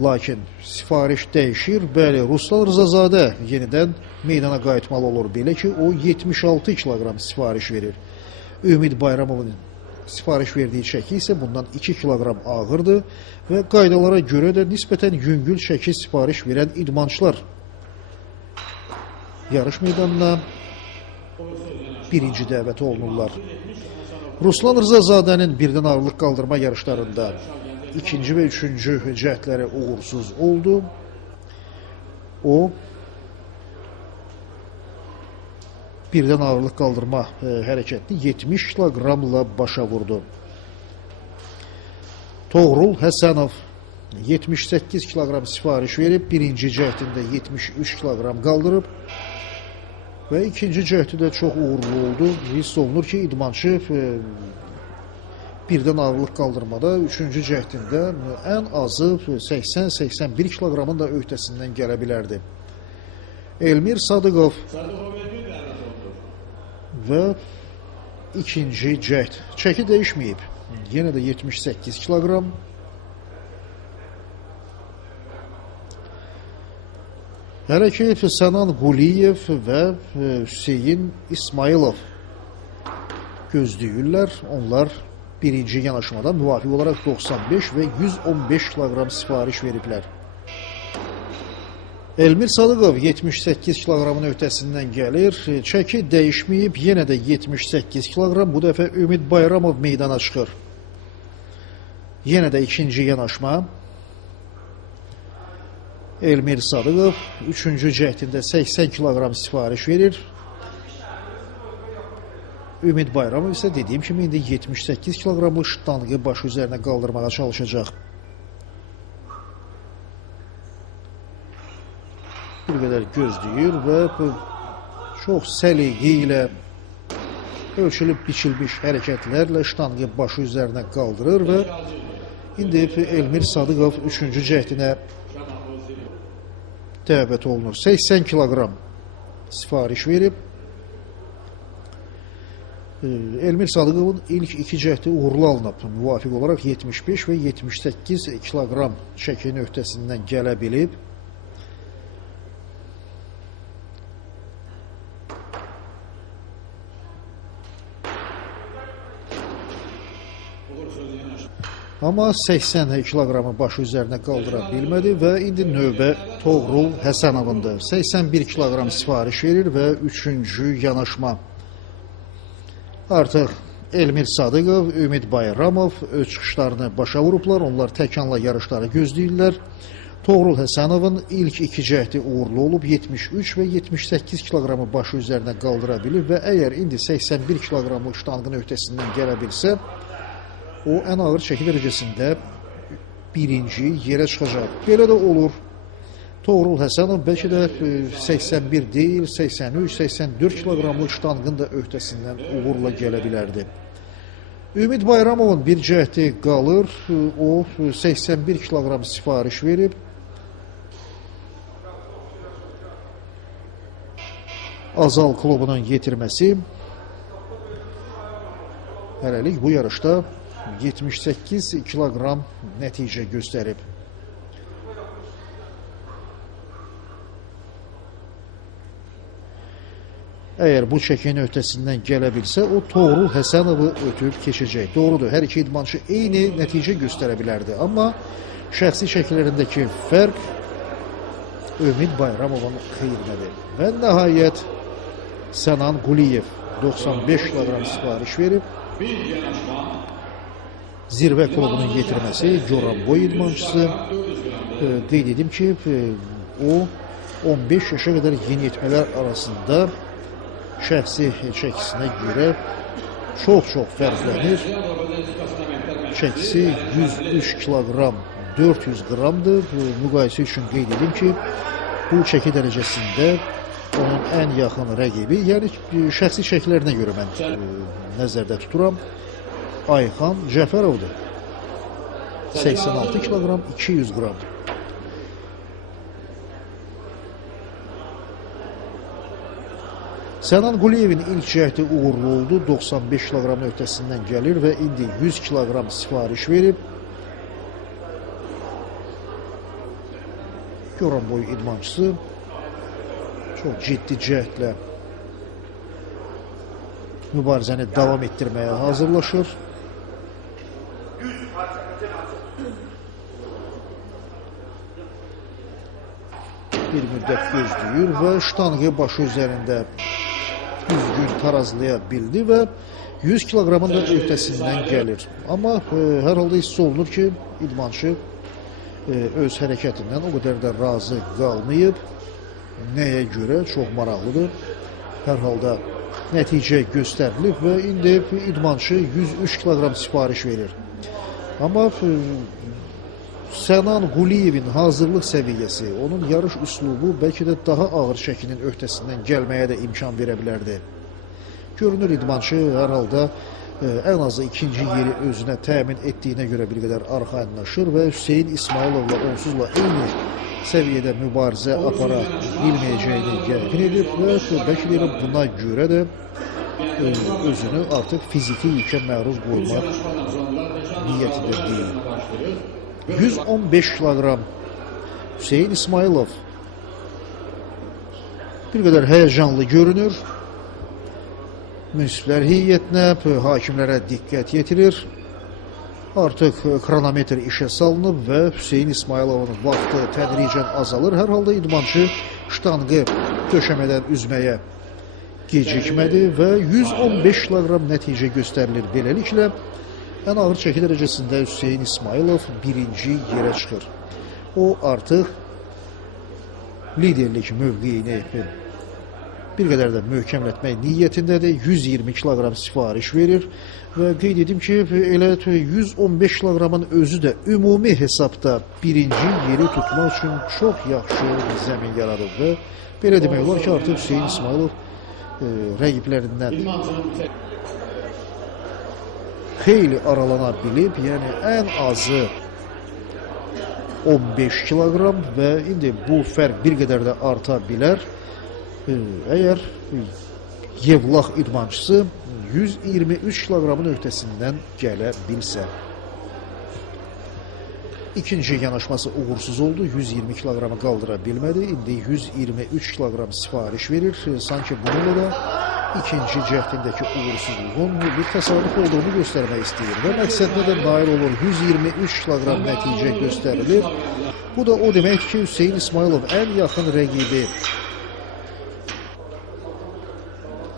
Lakin sifariş dəyişir. Bəli, Ruslan Rızazadə yenidən meydana qayıtmalı olur. Belə ki, o 76 kiloqram sifariş verir. Ümid Bayramovun sifariş verdiyi çəki isə bundan 2 kiloqram ağırdır və qaydalara görə də nisbətən yüngül çəki sifariş verən idmançılar yarış meydanına birinci dəvət olunurlar. Ruslan Rızazadənin birdən ağırlıq qaldırma yarışlarında ikinci və üçüncü cəhdləri uğursuz oldu. O birdən ağırlıq qaldırma hərəkətini 70 kiloqramla başa vurdu. Toğrul Həsənov 78 kiloqram sifariş verib, birinci cəhdində 73 kiloqram qaldırıb və ikinci cəhdi də çox uğurlu oldu. Hiss olunur ki, idmançı birdən ağırlıq qaldırmada üçüncü cəhdində ən azı 80-81 kiloqramın da öhdəsindən gələ bilərdi. Elmir Sadıqov və ikinci cəhd. Çəki dəyişməyib. Yenə də 78 kiloqram. Hələ ki, Sənan Quliyev və Hüseyin İsmailov gözləyirlər. Onlar birinci yanaşmada müvafiq olaraq 95 və 115 kiloqram sifariş veriblər. Elmir Sadıqov 78 kiloqramın öhdəsindən gəlir. Çəki dəyişməyib, yenə də 78 kiloqram. Bu dəfə Ümid Bayramov meydana çıxır. Yenə də ikinci yanaşma. Elmir Sadıqov üçüncü cəhdində 80 kiloqram sifariş verir. Ümid Bayramov isə dediyim kimi indi 78 kiloqramlıq ştanqı başı üzərinə qaldırmağa çalışacaq. Bir qədər gözləyir və çox səliqə ilə ölçülüb biçilmiş hərəkətlərlə ştanqı başı üzərinə qaldırır və indi Elmir Sadıqov üçüncü cəhdinə dəvət olunur. 80 kiloqram sifariş verib. Elmir Sadıqovun ilk iki cəhdi uğurlu alınıb. Müvafiq olaraq 75 və 78 kiloqram çəkinin öhdəsindən gələ bilib. Amma 80 kiloqramı başı üzərinə qaldıra bilmədi və indi növbə Toğrul Həsənovundur. 81 kiloqram sifariş verir və üçüncü yanaşma. Artıq Elmir Sadıqov, Ümid Bayramov öz çıxışlarını başa vurublar. Onlar təkanla yarışları gözləyirlər. Toğrul Həsənovun ilk iki cəhdi uğurlu olub. 73 və 78 kiloqramı başı üzərinə qaldıra bilir və əgər indi 81 kiloqramlıq ştanqın öhdəsindən gələ bilsə, o ən ağır çəki dərəcəsində birinci yerə çıxacaq. Belə də olur. Toğrul Həsənov bəlkə də 81 deyil, 83, 84 kiloqramlıq ştanqın da öhdəsindən uğurla gələ bilərdi. Ümid Bayramovun bir cəhdi qalır, o 81 kiloqram sifariş verib. Azal klubunun yetirməsi hələlik bu yarışda 78 kiloqram nəticə göstərib. Əgər bu çəkin öhdəsindən gələ bilsə, o Toğrul Həsənovu ötüb keçəcək. Doğrudur, hər iki idmançı eyni nəticə göstərə bilərdi. Amma şəxsi çəkilərindəki fərq Ümid Bayramovun xeyrinədir. Və nəhayət Sənan Quliyev 95 kiloqram sifariş verib. Zirvə klubunun yetirməsi Goranboy idmançısı. Qeyd edim ki, o 15 yaşa qədər yeniyetmələr arasında şəxsi çəkisinə görə çox fərqlənir. Çəkisi 103 kiloqram 400 qramdır. Müqayisə üçün qeyd edim ki, bu çəki dərəcəsində onun ən yaxın rəqibi, yəni şəxsi çəkilərinə görə mən nəzərdə tuturam, Ayxan Cəfərovdur. 86 kiloqram 200 qram. Sənan Quliyevin ilk cəhdi uğurlu oldu. 95 kiloqram öhdəsindən gəlir və indi 100 kiloqram sifariş verib. Goranboy idmançısı çox ciddi cəhdlə mübarizəni davam etdirməyə hazırlaşır. Bir müddət gözləyir və ştanqı başı üzərində düzgün tarazlaya bildi və 100 kiloqramın da öhdəsindən gəlir. Amma hər halda hiss olunur ki, idmançı öz hərəkətindən o qədər də razı qalmayıb. Nəyə görə? Çox maraqlıdır. Hər halda nəticə göstərilib və indi idmançı 103 kiloqram sifariş verir. Amma Sənan Quliyevin hazırlıq səviyyəsi, onun yarış üslubu bəlkə də daha ağır çəkinin öhdəsindən gəlməyə də imkan verə bilərdi. Görünür, idmançı hər halda ən azı ikinci yeri özünə təmin etdiyinə görə bir qədər arxayınlaşır və Hüseyin İsmayılovla onsuzla eyni səviyyədə mübarizə apara bilməyəcəyini yəqin edir və bəlkə də buna görə də özünü artıq fiziki yükə məruz qoymaq niyyətində deyil. 115 kiloqram Hüseyin İsmayılov bir qədər həyəcanlı görünür. Münsiflər heyətinə, hakimlərə diqqət yetirir. Artıq kronometr işə salınıb və Hüseyin İsmayılovun vaxtı tədricən azalır. Hər halda idmançı ştanqı döşəmədən üzməyə gecikmədi və 115 kiloqram nəticə göstərilir. Beləliklə, ən ağır çəki dərəcəsində Hüseyin İsmayılov birinci yerə çıxır. O artıq liderlik mövqeyini bir qədər də möhkəmlətmək niyyətindədir. 120 kiloqram sifariş verir və qeyd edim ki, elə 115 kiloqramın özü də ümumi hesabda birinci yeri tutmaq üçün çox yaxşı zəmin yaradıb və belə demək olar ki, artıq Hüseyin İsmayılov rəqiblərindən xeyli aralana bilib, yəni ən azı 15 kiloqram və indi bu fərq bir qədər də arta bilər. Əgər Yevlax idmançısı 123 kiloqramın öhdəsindən gələ bilsə. İkinci yanaşması uğursuz oldu. 120 kiloqramı qaldıra bilmədi. İndi 123 kiloqram sifariş verir. Sanki bununla da ikinci cəhdindəki uğursuzluğun bir təsadüf olduğunu göstərmək istəyir və məqsədinə də nail olur. 123 kiloqram nəticə göstərilir. Bu da o deməkdir ki, Hüseyin İsmayılov ən yaxın rəqibi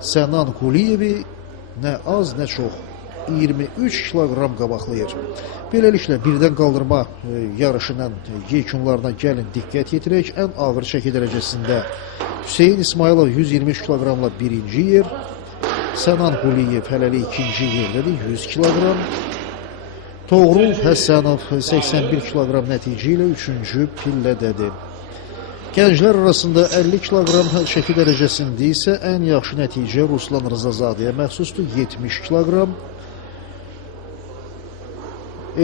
Sənan Quliyevi nə az, nə çox 23 kiloqram qabaqlayır. Beləliklə, birdən qaldırma yarışının yekunlarına gəlin diqqət yetirək. Ən ağır çəki dərəcəsində Hüseyin İsmayılov 123 kiloqramla birinci yer. Sənan Quliyev hələlik ikinci yerdədir, 100 kiloqram. Toğrul Həsənov 81 kiloqram nəticə ilə üçüncü pillədədir. Gənclər arasında 50 kiloqram çəki dərəcəsində isə ən yaxşı nəticə Ruslan Rızazadəyə məxsusdur, 70 kiloqram.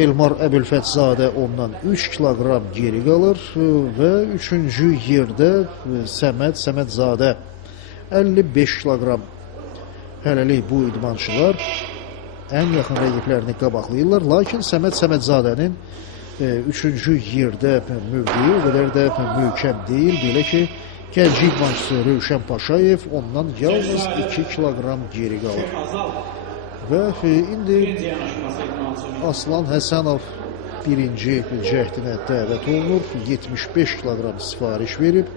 Elmar Əbülfətzadə ondan 3 kiloqram geri qalır və 3-cü yerdə Səməd Səmədzadə 55 kiloqram. Hələlik bu idmançılar ən yaxın rəqiblərini qabaqlayırlar, lakin Səməd Səmədzadənin 3-cü yerdə mövqeyi o qədər də möhkəm deyil. Belə ki, gənc idmançısı Rövşən Paşayev ondan yalnız 2 kiloqram geri qalır. Və indi Aslan Həsənov birinci cəhdinə dəvət olunur, 75 kiloqram sifariş verib.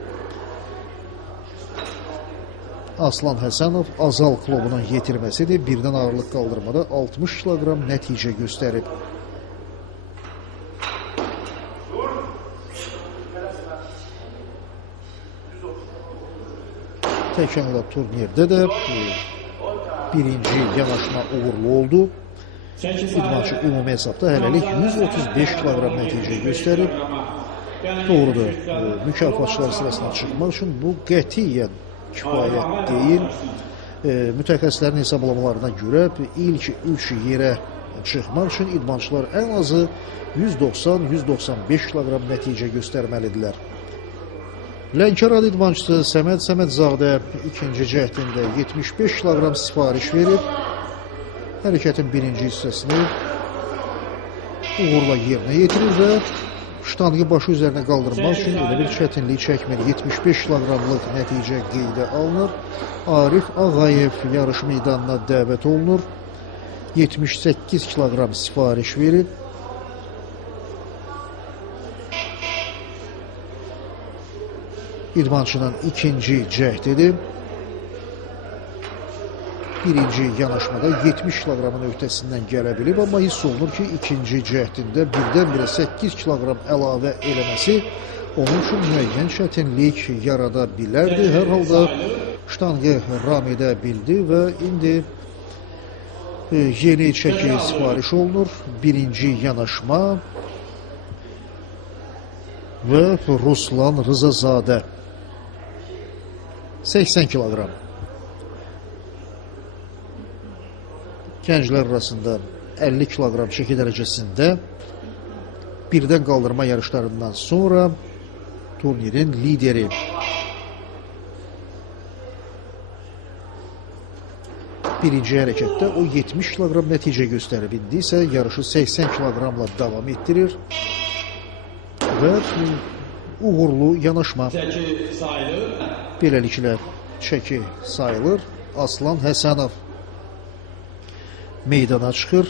Aslan Həsənov Azal klubunun yetirməsidir, birdən ağırlıq qaldırmada 60 kiloqram nəticə göstərib. Təkanla turnirdə də birinci yanaşma uğurlu oldu. İdmançı ümumi hesabda hələlik 135 kiloqram nəticə göstərib. Doğrudur, mükafatçılar sırasına çıxmaq üçün bu qətiyyən kifayət deyil. Mütəxəssislərin hesablamalarına görə ilk 3 yerə çıxmaq üçün idmançılar ən azı 190-195 kiloqram nəticə göstərməlidirlər. Lənkəran idmançısı Səməd Səmədzadə ikinci cəhdində 75 kiloqram sifariş verib. Hərəkətin birinci hissəsini uğurla yerinə yetirir və ştanqı başı üzərinə qaldırmaq üçün elə bir çətinlik çəkmir. 75 kiloqramlıq nəticə qeydə alınır. Arif Ağayev yarış meydanına dəvət olunur. 78 kiloqram sifariş verib. İdmançının ikinci cəhdidir. Birinci yanaşmada 70 kiloqramın öhdəsindən gələ bilib, amma hiss olunur ki, ikinci cəhdində birdən-birə 8 kiloqram əlavə eləməsi onun üçün müəyyən çətinlik yarada bilərdi. Hər halda ştanqı ram edə bildi və indi yeni çəki sifariş olunur. Birinci yanaşma və Ruslan Rızazadə 80 kiloqram. Gənclər arasında 50 kiloqram çəki dərəcəsində birdən qaldırma yarışlarından sonra turnirin lideri birinci hərəkətdə o 70 kiloqram nəticə göstərib. İndi isə yarışı 80 kiloqramla davam etdirir və uğurlu yanaşma. Beləliklə çəki sayılır. Aslan Həsənov meydana çıxır.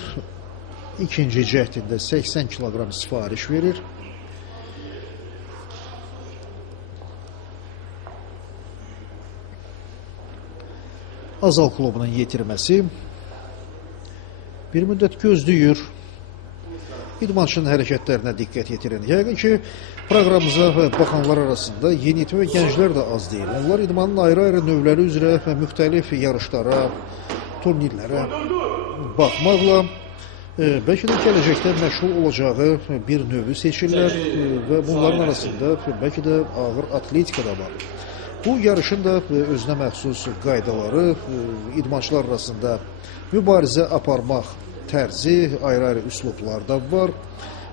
İkinci cəhdində 80 kiloqram sifariş verir. Azal klubunun yetirməsi bir müddət gözləyir. İdmançının hərəkətlərinə diqqət yetirin. Yəqin ki, proqramımıza baxanlar arasında yeniyetmə və gənclər də az deyil. Onlar idmanın ayrı-ayrı növləri üzrə və müxtəlif yarışlara, turnirlərə baxmaqla bəlkə də gələcəkdə məşğul olacağı bir növü seçirlər və bunların arasında bəlkə də ağır atletika da var. Bu yarışın da özünə məxsus qaydaları, idmançılar arasında mübarizə aparmaq tərzi, ayrı-ayrı üslublar da var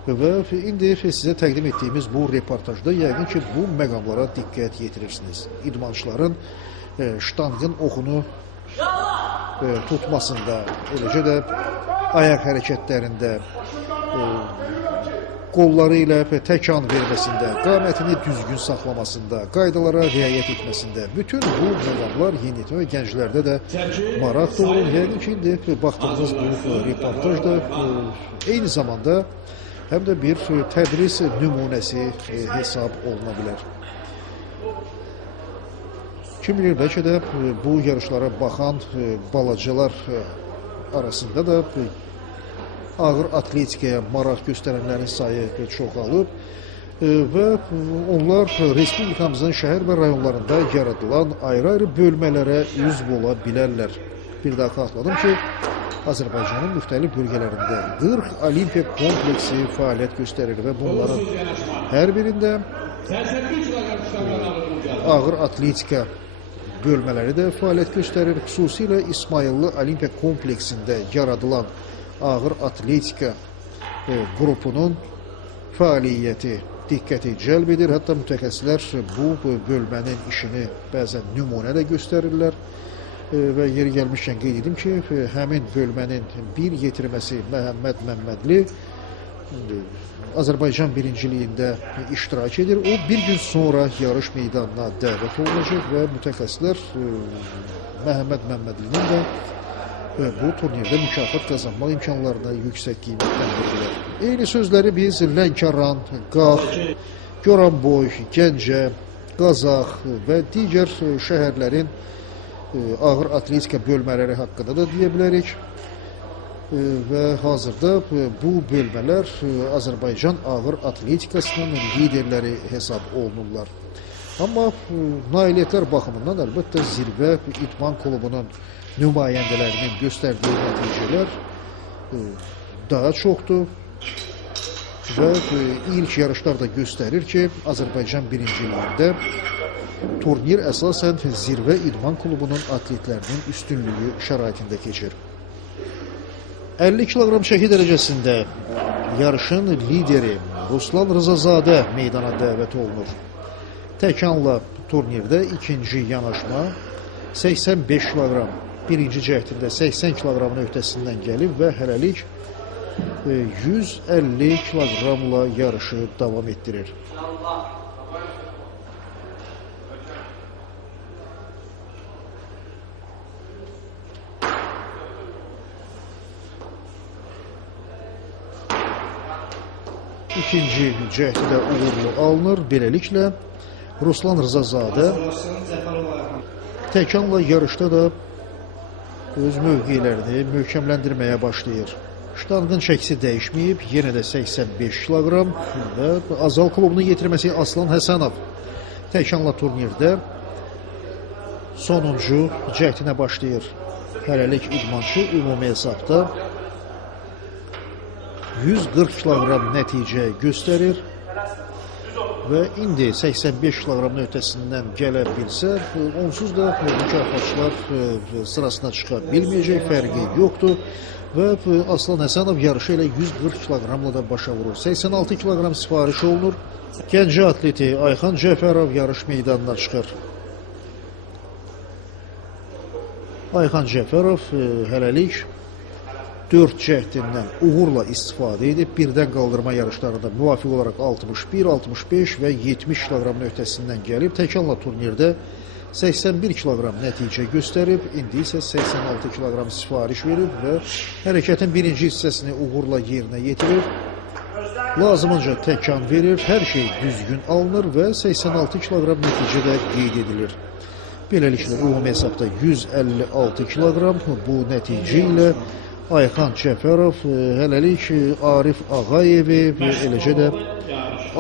və indi sizə təqdim etdiyimiz bu reportajda yəqin ki, bu məqamlara diqqət yetirirsiniz. İdmançıların ştanqın oxunu tutmasında, eləcə də ayaq hərəkətlərində, qolları ilə təkan verməsində, qamətini düzgün saxlamasında, qaydalara riayət etməsində, bütün bu məqamlar yeniyetmə və gənclərdə də maraq doğurur. Yəqin ki, indi baxdığınız bu reportajda eyni zamanda həm də bir tədris nümunəsi hesab oluna bilər. Kim bilir, bəlkə də bu yarışlara baxan balacalar arasında da ağır atletikaya maraq göstərənlərin sayı çoxalıb və onlar Respublikamızın şəhər və rayonlarında yaradılan ayrı-ayrı bölmələrə üzv ola bilərlər. Bir daha xatırladım ki, Azərbaycanın müxtəlif bölgələrində 40 olimpiya kompleksi fəaliyyət göstərir və bunların hər birində ağır atletika bölmələri də fəaliyyət göstərir. Xüsusilə İsmayıllı Olimpiya kompleksində yaradılan ağır atletika qrupunun fəaliyyəti diqqəti cəlb edir. Hətta mütəxəssislər bu bölmənin işini bəzən nümunə də göstərirlər. Və yeri gəlmişkən qeyd edim ki, həmin bölmənin bir yetirməsi Məhəmməd Məmmədli Azərbaycan birinciliyində iştirak edir. O bir gün sonra yarış meydanına dəvət olunacaq və mütəxəssislər Məhəmməd Məmmədlinin də bu turnirdə mükafat qazanmaq imkanlarına yüksək qiymətləndirirlər. Eyni sözləri biz Lənkəran, Qax, Goranboy, Gəncə, Qazax və digər şəhərlərin ağır atletika bölmələri haqqında da deyə bilərik. Və hazırda bu bölmələr Azərbaycan ağır atletikasının liderləri hesab olunurlar. Amma nailiyyətlər baxımından əlbəttə zirvə idman klubunun nümayəndələrinin göstərdiyi nəticələr daha çoxdur və ilk yarışlar da göstərir ki, Azərbaycan birinciliyində turnir əsasən zirvə idman klubunun atletlərinin üstünlüyü şəraitində keçir. 50 kiloqram çəki dərəcəsində yarışın lideri Ruslan Rızazadə meydana dəvət olunur. Təkanla turnirdə ikinci yanaşma 85 kiloqram, birinci cəhdində 80 kiloqramın öhdəsindən gəlib və hələlik 150 kiloqramla yarışı davam etdirir. İkinci cəhdidə uğurlu alınır. Beləliklə, Ruslan Rızazadə təkanla yarışda da öz mövqelərini möhkəmləndirməyə başlayır. Ştanqın çəkisi dəyişməyib, yenə də 85 kiloqram və Azal klubunu yetirməsi Aslan Həsənov təkanla turnirdə sonuncu cəhdinə başlayır. Hələlik idmançı ümumi hesabda 140 kiloqram nəticə göstərir və indi 85 kiloqramın öhdəsindən gələ bilsə, onsuz da mükafatçılar sırasına çıxa bilməyəcək, fərqi yoxdur və Aslan Həsənov yarışı ilə 140 kiloqramla da başa vurur. 86 kiloqram sifariş olunur. Gəncə atleti Ayxan Cəfərov yarış meydanına çıxır. Ayxan Cəfərov hələlik 4 cəhdindən uğurla istifadə edib, birdən qaldırma yarışlarında müvafiq olaraq 61, 65 və 70 kiloqramın öhdəsindən gəlib, təkanla turnirdə 81 kiloqram nəticə göstərib, indi isə 86 kiloqram sifariş verib və hərəkətin birinci hissəsini uğurla yerinə yetirir. Lazımınca təkan verir, hər şey düzgün alınır və 86 kiloqram nəticə də qeyd edilir. Beləliklə, ümumi hesabda 156 kiloqram bu nəticə ilə Ayxan Cəfərov hələlik Arif Ağayevi və eləcə də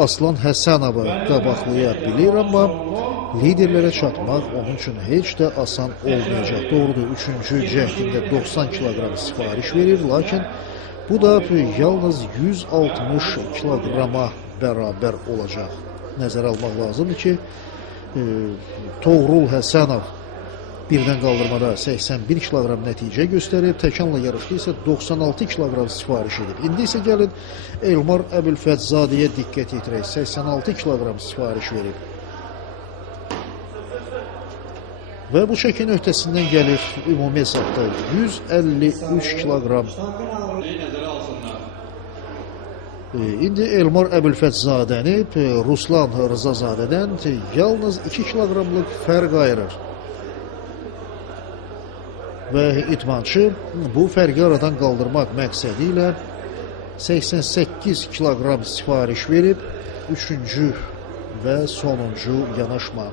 Aslan Həsənovu qabaqlaya bilir, amma liderlərə çatmaq onun üçün heç də asan olmayacaq. Doğrudur, 3-cü cəhdində 90 kiloqram sifariş verir, lakin bu da yalnız 160 kiloqrama bərabər olacaq. Nəzərə almaq lazımdır ki, Toğrul Həsənov birdən qaldırmada 81 kiloqram nəticə göstərib, təkanla yarışda isə 96 kiloqram sifariş edib. İndi isə gəlin Elmar Əbülfətzadəyə diqqət yetirək, 86 kiloqram sifariş verib. Və bu çəkin öhdəsindən gəlir ümumi hesabda 153 kiloqram. İndi Elmar Əbülfətzadəni Ruslan Rızazadədən yalnız 2 kiloqramlıq fərq ayırır. Və idmançı bu fərqi aradan qaldırmaq məqsədi ilə 88 kiloqram sifariş verib, 3-cü və sonuncu yanaşma.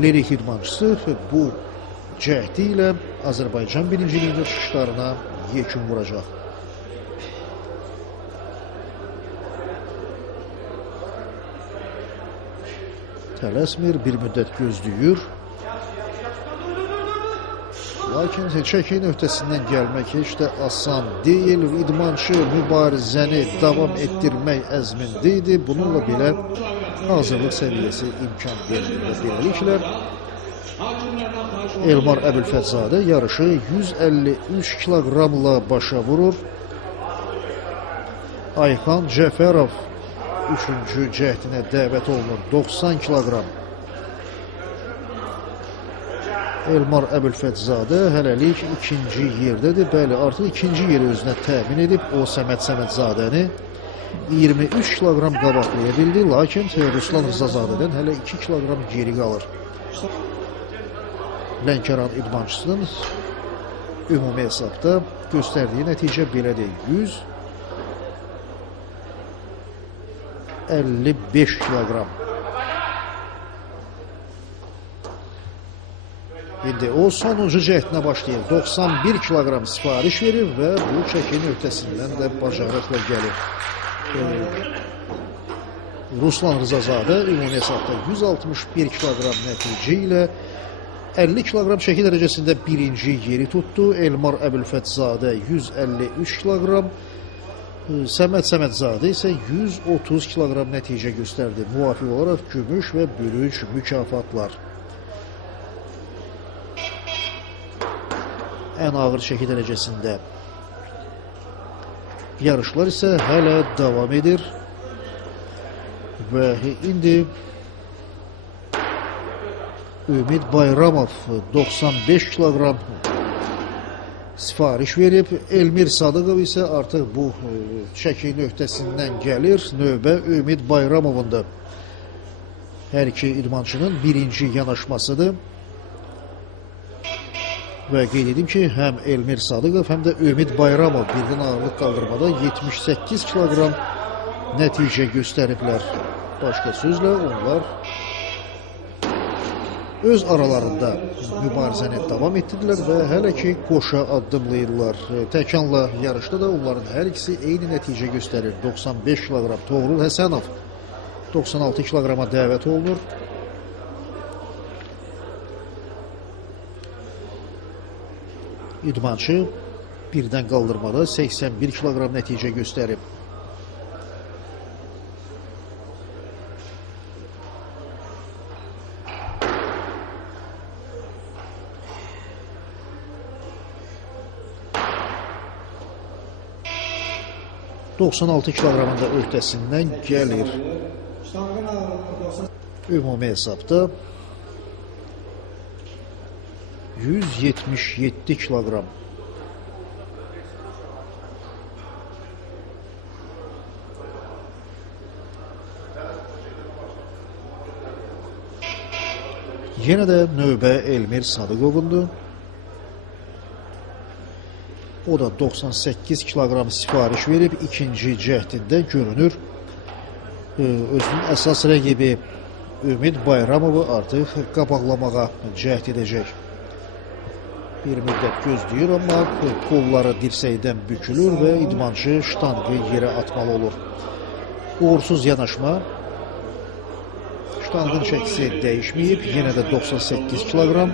Lirik idmançısı bu cəhdi ilə Azərbaycan birinciliyində çıxışlarına yekun vuracaq. Tələsmir, bir müddət gözləyir. Lakin çəkin öhdəsindən gəlmək heç də asan deyil. İdmançı mübarizəni davam etdirmək əzmində idi. Bununla belə hazırlıq səviyyəsi imkan vermir və beləliklə Elmar Əbülfətzadə yarışı 153 kiloqramla başa vurur. Ayxan Cəfərov 3-cü cəhdinə dəvət olunur, 90 kiloqram. Elmar Əbülfətzadə hələlik ikinci yerdədir. Bəli, artıq ikinci yeri özünə təmin edib. O Səməd Səmədzadəni 23 kiloqram qabaqlaya bildi. Lakin Ruslan Rzazadədən hələ 2 kiloqram geri qalır. Lənkəran idmançısının ümumi hesabda göstərdiyi nəticə belədir. 155 kiloqram. İndi o sonuncu cəhdinə başlayır. 91 kiloqram sifariş verir və bu çəkinin öhdəsindən də bacarıqla gəlir. Ruslan Rzazadə ümumi hesabda 161 kiloqram nəticə ilə 50 kiloqram çəki dərəcəsində birinci yeri tutdu. Elmar Əbülfətzadə 153 kiloqram, Səməd Səmədzadə isə 130 kiloqram nəticə göstərdi. Müvafiq olaraq gümüş və bürünc mükafatlar. Ən ağır çəki dərəcəsində yarışlar isə hələ davam edir və indi Ümid Bayramov 95 kiloqram sifariş verib. Elmir Sadıqov isə artıq bu çəkinin öhdəsindən gəlir. Növbə Ümid Bayramovun da hər iki idmançının birinci yanaşmasıdır. Və qeyd edim ki, həm Elmir Sadıqov, həm də Ümid Bayramov birdən ağırlıq qaldırmada 78 kiloqram nəticə göstəriblər. Başqa sözlə, onlar öz aralarında mübarizəni davam etdirdilər və hələ ki qoşa addımlayırlar. Təkanla yarışda da onların hər ikisi eyni nəticə göstərir. 95 kiloqram. Toğrul Həsənov 96 kiloqrama dəvət olunur. İdmançı birdən qaldırmada 81 kiloqram nəticə göstərib. ...96 kiloqramında öhdəsindən gəlir. Ümumi hesabda 177 kiloqram. Yenə də növbə Elmir Sadıqovundur. O da 98 kiloqram sifariş verib, ikinci cəhdində görünür. Özünün əsas rəqibi Ümid Bayramovu artıq qabaqlamağa cəhd edəcək. Bir müddət gözləyir, amma qolları dirsəkdən bükülür və idmançı ştanqı yerə atmalı olur. Uğursuz yanaşma. Ştanqın çəkisi dəyişməyib, yenə də 98 kiloqram.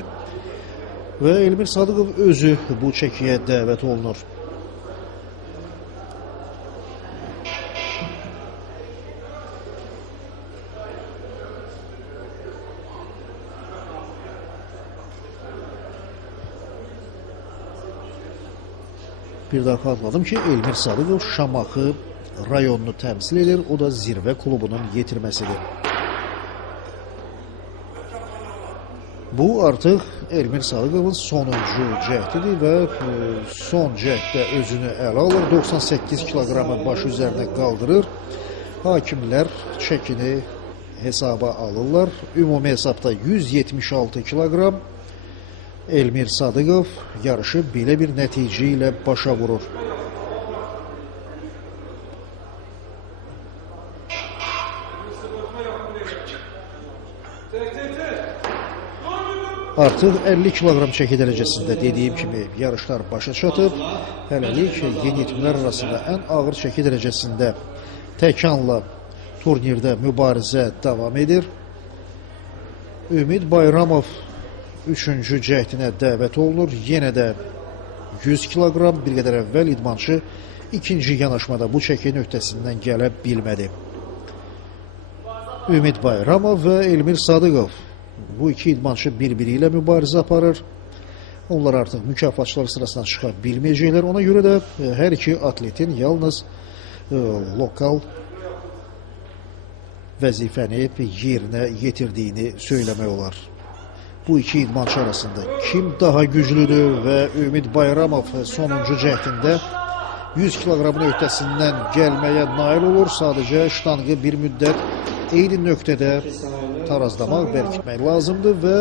Və Elmir Sadıqov özü bu çəkiyə dəvət olunur. Bir daha xatırladım ki, Elmir Sadıqov Şamaxı rayonunu təmsil edir. O da zirvə klubunun yetirməsidir. Bu artıq Elmir Sadıqovun sonuncu cəhdidir və son cəhddə özünü ələ alır. 98 kiloqramı baş üzərinə qaldırır. Hakimlər çəkini hesaba alırlar. Ümumi hesabda 176 kiloqram. Elmir Sadıqov yarışı belə bir nəticə ilə başa vurur. Artıq 50 kiloqram çəki dərəcəsində dediyim kimi yarışlar başa çatıb. Hələlik yeniyetmələr arasında ən ağır çəki dərəcəsində təkanla turnirdə mübarizə davam edir. Ümid Bayramov 3-cü cəhdinə dəvət olunur. Yenə də 100 kiloqram. Bir qədər əvvəl idmançı ikinci yanaşmada bu çəkinin öhdəsindən gələ bilmədi. Ümid Bayramov və Elmir Sadıqov. Bu iki idmançı bir-biri ilə mübarizə aparır. Onlar artıq mükafatçılar sırasına çıxa bilməyəcəklər. Ona görə də hər iki atletin yalnız lokal vəzifəni yerinə yetirdiyini söyləmək olar. Bu iki idmançı arasında kim daha güclüdür və Ümid Bayramov sonuncu cəhdində 100 kiloqramın öhdəsindən gəlməyə nail olur. Sadəcə ştanqı bir müddət eyni nöqtədə tarazlamaq, bərkitmək lazımdır və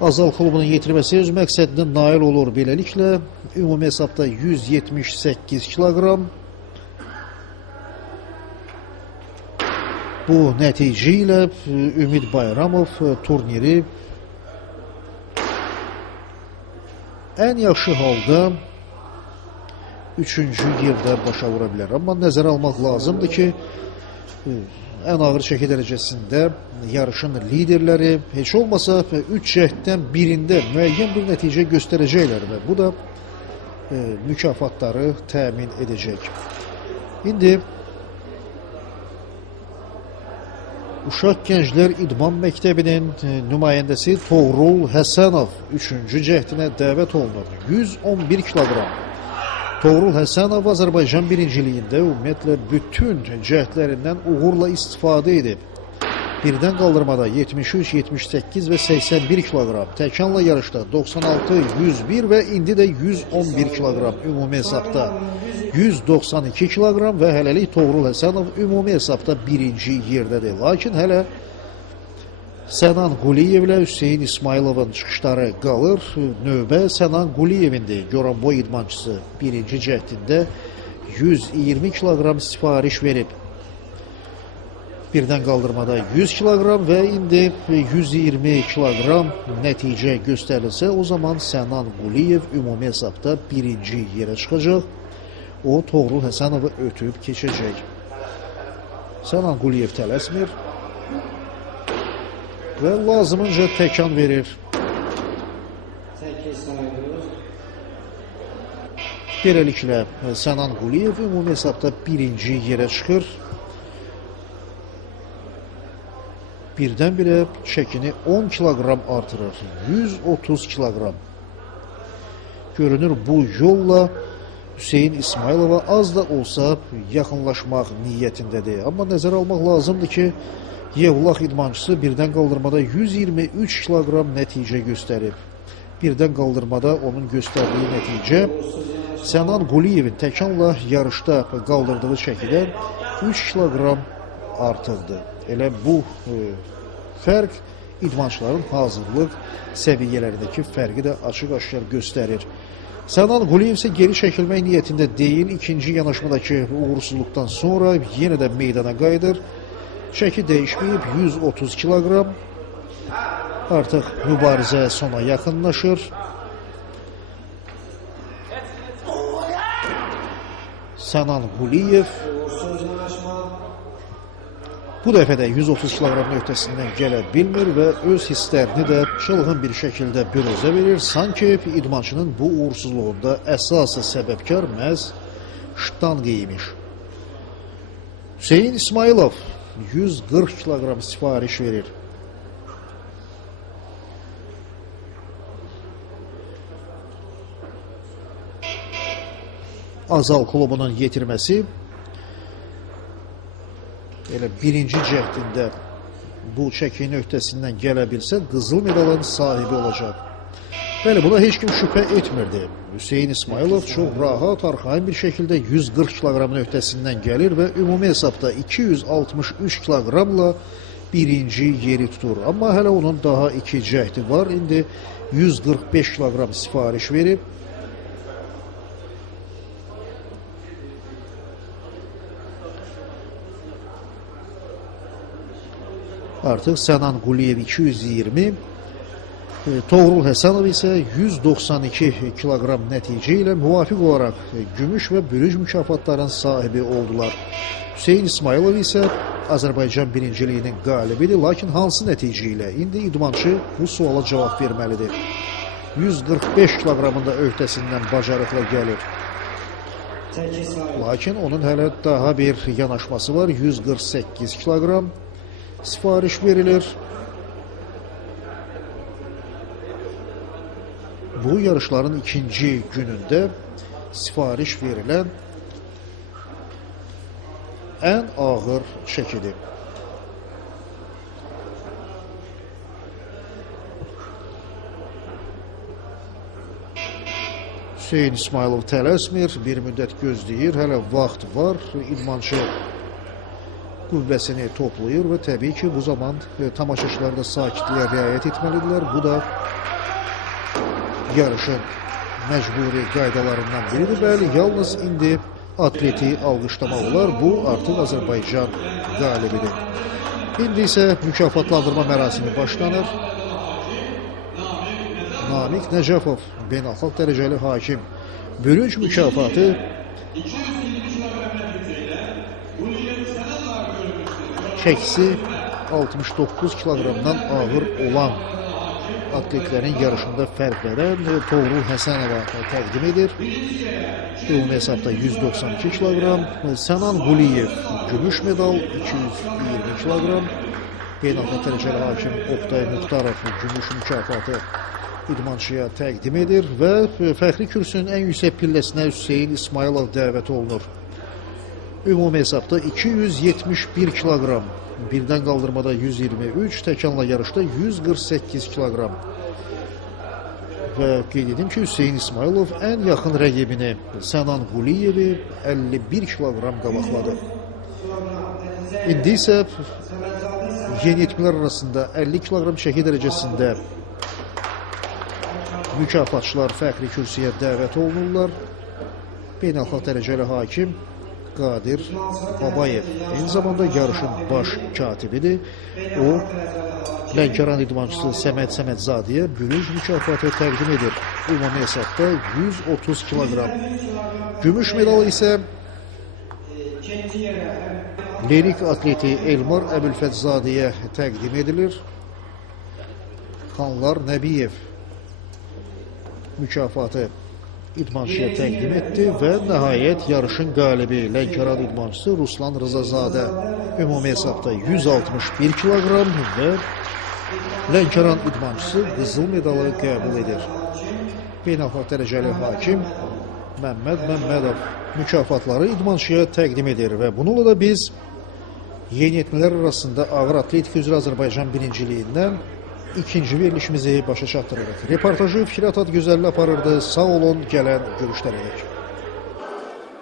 Azal klubunun yetirməsi öz məqsədinə nail olur. Beləliklə, ümumi hesabda 178 kiloqram. Bu nəticə ilə Ümid Bayramov turniri ən yaxşı halda 3-cü yerdə başa vura bilər. Amma nəzərə almaq lazımdır ki, ən ağır çəki dərəcəsində yarışın liderləri heç olmasa 3 cəhddən birində müəyyən bir nəticə göstərəcəklər və bu da mükafatları təmin edəcək. İndi Uşaq Gənclər İdman Məktəbinin nümayəndəsi Toğrul Həsənov 3-cü cəhdinə dəvət olunur. 111 kiloqram. Toğrul Həsənov Azərbaycan birinciliyində ümumiyyətlə bütün cəhdlərindən uğurla istifadə edib. Birdən qaldırmada 73, 78 və 81 kiloqram. Təkanla yarışda 96, 101 və indi də 111 kiloqram ümumi hesabda. 192 kiloqram və hələlik Toğrul Həsənov ümumi hesabda birinci yerdədir. Lakin hələ Sənan Quliyev ilə Hüseyin İsmayılovun çıxışları qalır. Növbə Sənan Quliyevindir. Goranboy idmançısı birinci cəhdində 120 kiloqram sifariş verib. Birdən qaldırmada 100 kiloqram və indi 120 kiloqram nəticə göstərilsə, o zaman Sənan Quliyev ümumi hesabda birinci yerə çıxacaq. O, Toğrul Həsənovu ötüb keçəcək. Sənan Quliyev tələsmir və lazımınca təkan verir. Beləliklə, Sənan Quliyev ümumi hesabda birinci yerə çıxır. Birdən-birə çəkini 10 kiloqram artırır. 130 kiloqram. Görünür, bu yolla Hüseyin İsmayılova az da olsa yaxınlaşmaq niyyətindədir. Amma nəzərə almaq lazımdır ki, Yevlax idmançısı birdən qaldırmada 123 kiloqram nəticə göstərib. Birdən qaldırmada onun göstərdiyi nəticə Sənan Quliyevin təkanla yarışda qaldırdığı çəkidən 3 kiloqram artıqdır. Elə bu fərq idmançıların hazırlıq səviyyələrindəki fərqi də açıq-aşkar göstərir. Sənan Quliyev isə geri çəkilmək niyyətində deyil. İkinci yanaşmadakı uğursuzluqdan sonra yenə də meydana qayıdır. Çəki dəyişməyib 130 kiloqram. Artıq mübarizə sona yaxınlaşır. Sənan Quliyev bu dəfə də 130 kiloqramın öhdəsindən gələ bilmir və öz hisslərini də çılğın bir şəkildə büruzə verir. Sanki idmançının bu uğursuzluğunda əsası səbəbkar məhz ştanq imiş. Hüseyin İsmayılov 140 kiloqram sifariş verir. Azal klubunun yetirməsi elə birinci cəhdində bu çəkinin öhdəsindən gələ bilsə, qızıl medalın sahibi olacaq. Bəli, buna heç kim şübhə etmirdi. Hüseyin İsmayılov çox rahat, arxain bir şəkildə 140 kiloqramın öhdəsindən gəlir və ümumi hesabda 263 kiloqramla birinci yeri tutur. Amma hələ onun daha iki cəhdi var. İndi 145 kiloqram sifariş verib. Artıq Sənan Quliyev 220, Toğrul Həsənov isə 192 kiloqram nəticə ilə müvafiq olaraq gümüş və bürüc mükafatların sahibi oldular. Hüseyin İsmayılov isə Azərbaycan birinciliyinin qalibidir, lakin hansı nəticə ilə? İndi idmançı bu suala cavab verməlidir. 145 kiloqramın da öhdəsindən bacarıqla gəlir. Lakin onun hələ daha bir yanaşması var. 148 kilogram sifariş verilir. Bu yarışların ikinci günündə sifariş verilən ən ağır çəkidir. Hüseyin İsmailov tələsmir, bir müddət gözləyir, hələ vaxt var, idmançı qüvvəsini toplayır və təbii ki, bu zaman tamaşaçılar da sakitliyə riayət etməlidirlər. Bu da yarışın məcburi qaydalarından biridir. Bəli, yalnız indi atleti alqışlamaq olar. Bu artıq Azərbaycan qalibidir. İndi isə mükafatlandırma mərasimi başlanır. Namiq Nəcəfov, beynəlxalq dərəcəli hakim, bürünc mükafatı çəkisi 69 kiloqramdan ağır olan atletlərin yarışında fərq verən Toğrul Həsənova təqdim edir. Ümumi hesabda 192 kiloqram. Sənan Quliyev gümüş medal 220 kiloqram. Beynəlxalq dərəcəli hakim Oqtay Muxtarov gümüş mükafatı idmançıya təqdim edir və fəxri kürsünün ən yüksək pilləsinə Hüseyin İsmailov dəvət olunur. Ümumi hesabda 271 kiloqram, birdən qaldırmada 123, təkanla yarışda 148 kiloqram. Və qeyd edim ki, Hüseyin İsmailov ən yaxın rəqibini Sənan Quliyevi 51 kiloqram qabaqladı. İndi isə yeniyetmələr arasında 50 kiloqram çəki dərəcəsində mükafatçılar fəxri kürsüyə dəvət olunurlar. Beynəlxalq dərəcəli hakim Qadir Babayev eyni zamanda yarışın baş katibidir. O, Lənkəran idmançısı Səməd Səmədzadəyə bürünc mükafatı təqdim edir. Ümumi hesabda 130 kiloqram. Gümüş medalı isə Lerik atleti Elmar Əbülfətzadəyə təqdim edilir. Xanlar Nəbiyev mükafatı idmançıya təqdim etdi və nəhayət yarışın qalibi Lənkəran idmançısı Ruslan Rızazadə ümumi hesabda 161 kiloqram və Lənkəran idmançısı qızıl medalı qəbul edir. Beynəlxalq dərəcəli hakim Məmməd Məmmədov mükafatları idmançıya təqdim edir və bununla da biz yeniyetmələr arasında ağır atletika üzrə Azərbaycan birinciliyindən ikinci verilişimizi başa çatdırırıq. Reportajı Fikri Atad Gözəlli aparırdı. Sağ olun, gələn görüşlərə dək.